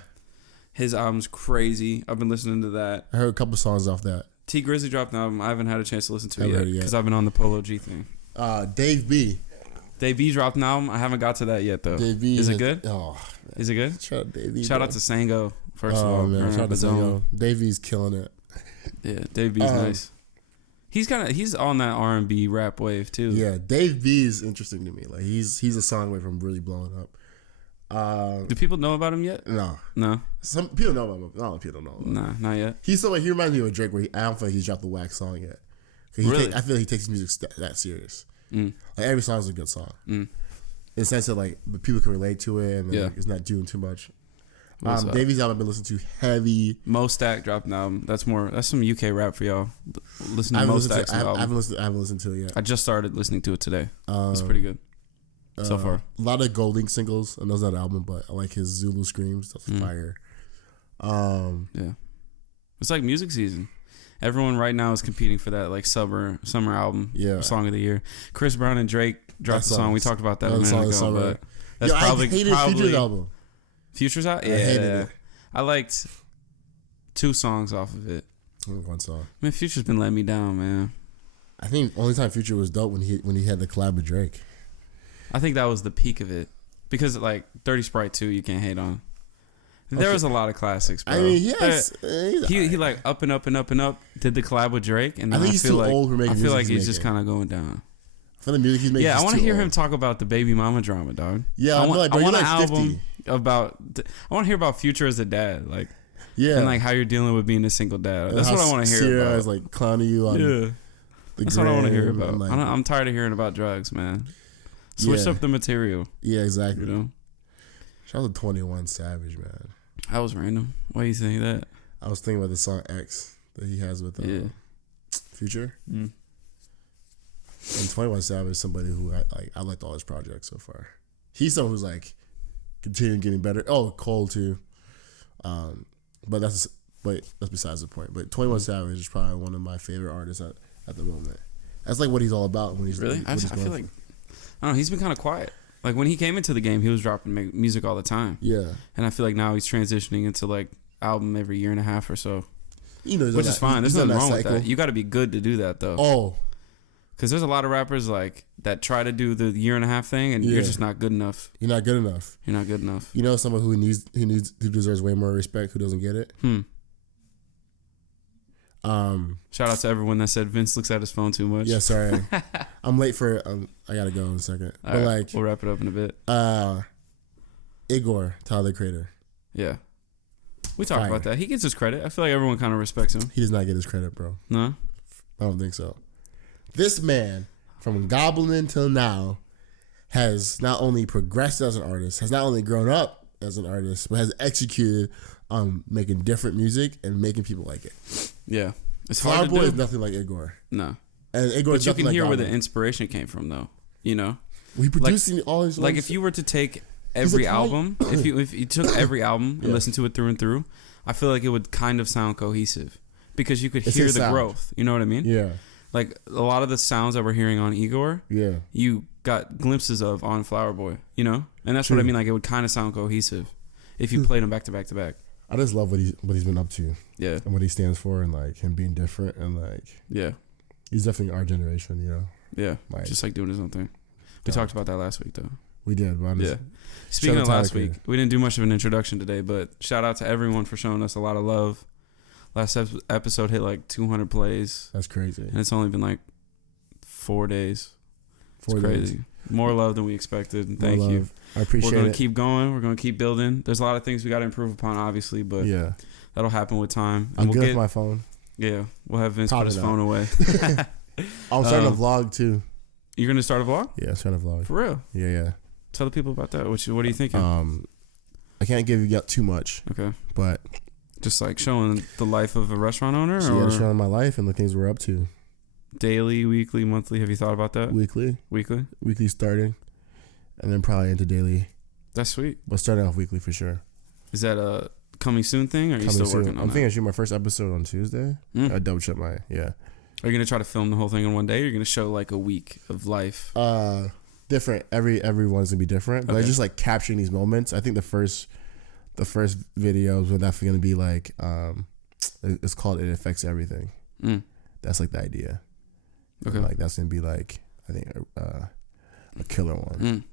His album's crazy. I've been listening to that. I heard a couple songs off that. T Grizzly dropped an album. I haven't had a chance to listen to it yet because I've been on the Polo G thing. Dave B. Dave B dropped an album. I haven't got to that yet though. Dave B is it good? Oh, man. Is it good? Shout out Dave B. Shout out to Sango first of all. Man, shout out to Sango. Dave B's killing it. Yeah, Dave B's nice. He's on that R&B rap wave too. Yeah, Dave B is interesting to me. Like he's a song away from really blowing up. Do people know about him yet? No. Some people know about him. A lot of people don't know about him. Not yet. He reminds me of Drake, where I don't feel like he's dropped the wax song yet. Really? I feel like he takes his music that serious. Like every song is a good song. In the sense that like the people can relate to it and like, it's not doing too much. Davies album I've been listening to heavy. Mo Stack dropped an album. That's some UK rap for y'all. Listen to Mo Stack's album. I haven't listened to it yet. I just started listening to it today. It's pretty good. So far, a lot of Gold Link singles. I know it's not an album, but I like his Zulu Screams. That's fire. Yeah, it's like music season. Everyone right now is competing for that like summer album, song of the year. Chris Brown and Drake dropped a song. We talked about that a minute ago, but that's probably Future's album. Future's out. Yeah, I hated it. I liked 2 songs off of it. One song. Man, Future's been letting me down, man. I think the only time Future was dope when he had the collab with Drake. I think that was the peak of it because like Dirty Sprite 2 you can't hate on. There was a lot of classics, bro. I mean, yes, he like up and up and up and up did the collab with Drake, and then I feel like he's just kind of going down. For the music he's making, I want to hear him talk about the baby mama drama, dog. Yeah, I want an album 50. about. I want to hear about Future as a dad, like and like how you're dealing with being a single dad. That's what I want to hear Sierra about. is like clowning you on that's what I want to hear about. Like, I'm tired of hearing about drugs, man. Switch up the material. Yeah, exactly. You know. Shout out to 21 Savage, man. That was random. Why you saying that? I was thinking about the song X that he has with Future. And 21 Savage is somebody who I liked all his projects so far. He's someone who's like continuing getting better. Oh, Cole too. But that's besides the point. But 21 Savage is probably one of my favorite artists at the moment. That's like what he's all about when he's really. I feel like I don't know. He's been kind of quiet. Like when he came into the game, he was dropping music all the time. Yeah. And I feel like now he's transitioning into like album every year and a half or so. Which is fine. There's nothing wrong with that. You got to be good to do that though. Oh. Because there's a lot of rappers like that try to do the year and a half thing, and you're just not good enough. You're not good enough. You're not good enough. You know someone who deserves way more respect, who doesn't get it. Shout out to everyone that said Vince looks at his phone too much. Yeah, sorry. I'm late for I gotta go in a second. All right, like we'll wrap it up in a bit. Igor, Tyler the Creator. Yeah. We talked about that. He gets his credit. I feel like everyone kind of respects him. He does not get his credit, bro. No? I don't think so. This man, from Goblin till now, has not only progressed as an artist, has not only grown up as an artist, but has executed on making different music and making people like it. Yeah. It's hard to do. Flower Boy is nothing like Igor. No. And Igor but you can hear where the inspiration came from, though. You know? We producing all his like if you were to take every album, if you took every album and listened to it through and through, I feel like it would kind of sound cohesive because you could hear the growth. You know what I mean? Yeah. Like a lot of the sounds that we're hearing on Igor, you got glimpses of on Flower Boy, you know? And that's what I mean. Like it would kind of sound cohesive if you played them back to back to back. I just love what he's been up to. Yeah. And what he stands for and like him being different and like he's definitely our generation, you know. Yeah. Like, just like doing his own thing. We talked about that last week though. We did, but Speaking of last week, we didn't do much of an introduction today, but shout out to everyone for showing us a lot of love. Last episode hit like 200 plays. That's crazy. And it's only been like 4 days. It's crazy. More love than we expected. And thank you. I appreciate it. We're going to keep going. We're going to keep building. There's a lot of things we got to improve upon, obviously, but that'll happen with time. And I'm good with my phone. Yeah. We'll have Vince put his phone away. I'm starting a vlog too. You're going to start a vlog? Yeah, I'm starting a vlog. For real? Yeah. Tell the people about that. What are you thinking? I can't give you too much. Okay. But just like showing the life of a restaurant owner? Yeah, showing my life and the things we're up to. Daily, weekly, monthly? Have you thought about that? Weekly starting. And then probably into daily. That's sweet. But starting off weekly for sure. Is that a coming soon thing or are you still working on that? I'm thinking I shoot my first episode on Tuesday. I double check Are you going to try to film the whole thing in one day or are you going to show like a week of life? Different. Everyone's going to be different. But I just like capturing these moments. I think the first the first videos were definitely gonna be like, it's called It Affects Everything. That's like the idea. Okay. And like that's gonna be like, I think a killer one.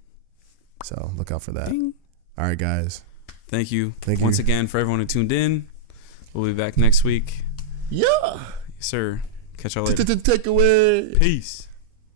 So look out for that. Ding. All right, guys. Thank you once again for everyone who tuned in. We'll be back next week. Yeah. Yes, sir. Catch y'all later. Take away. Peace.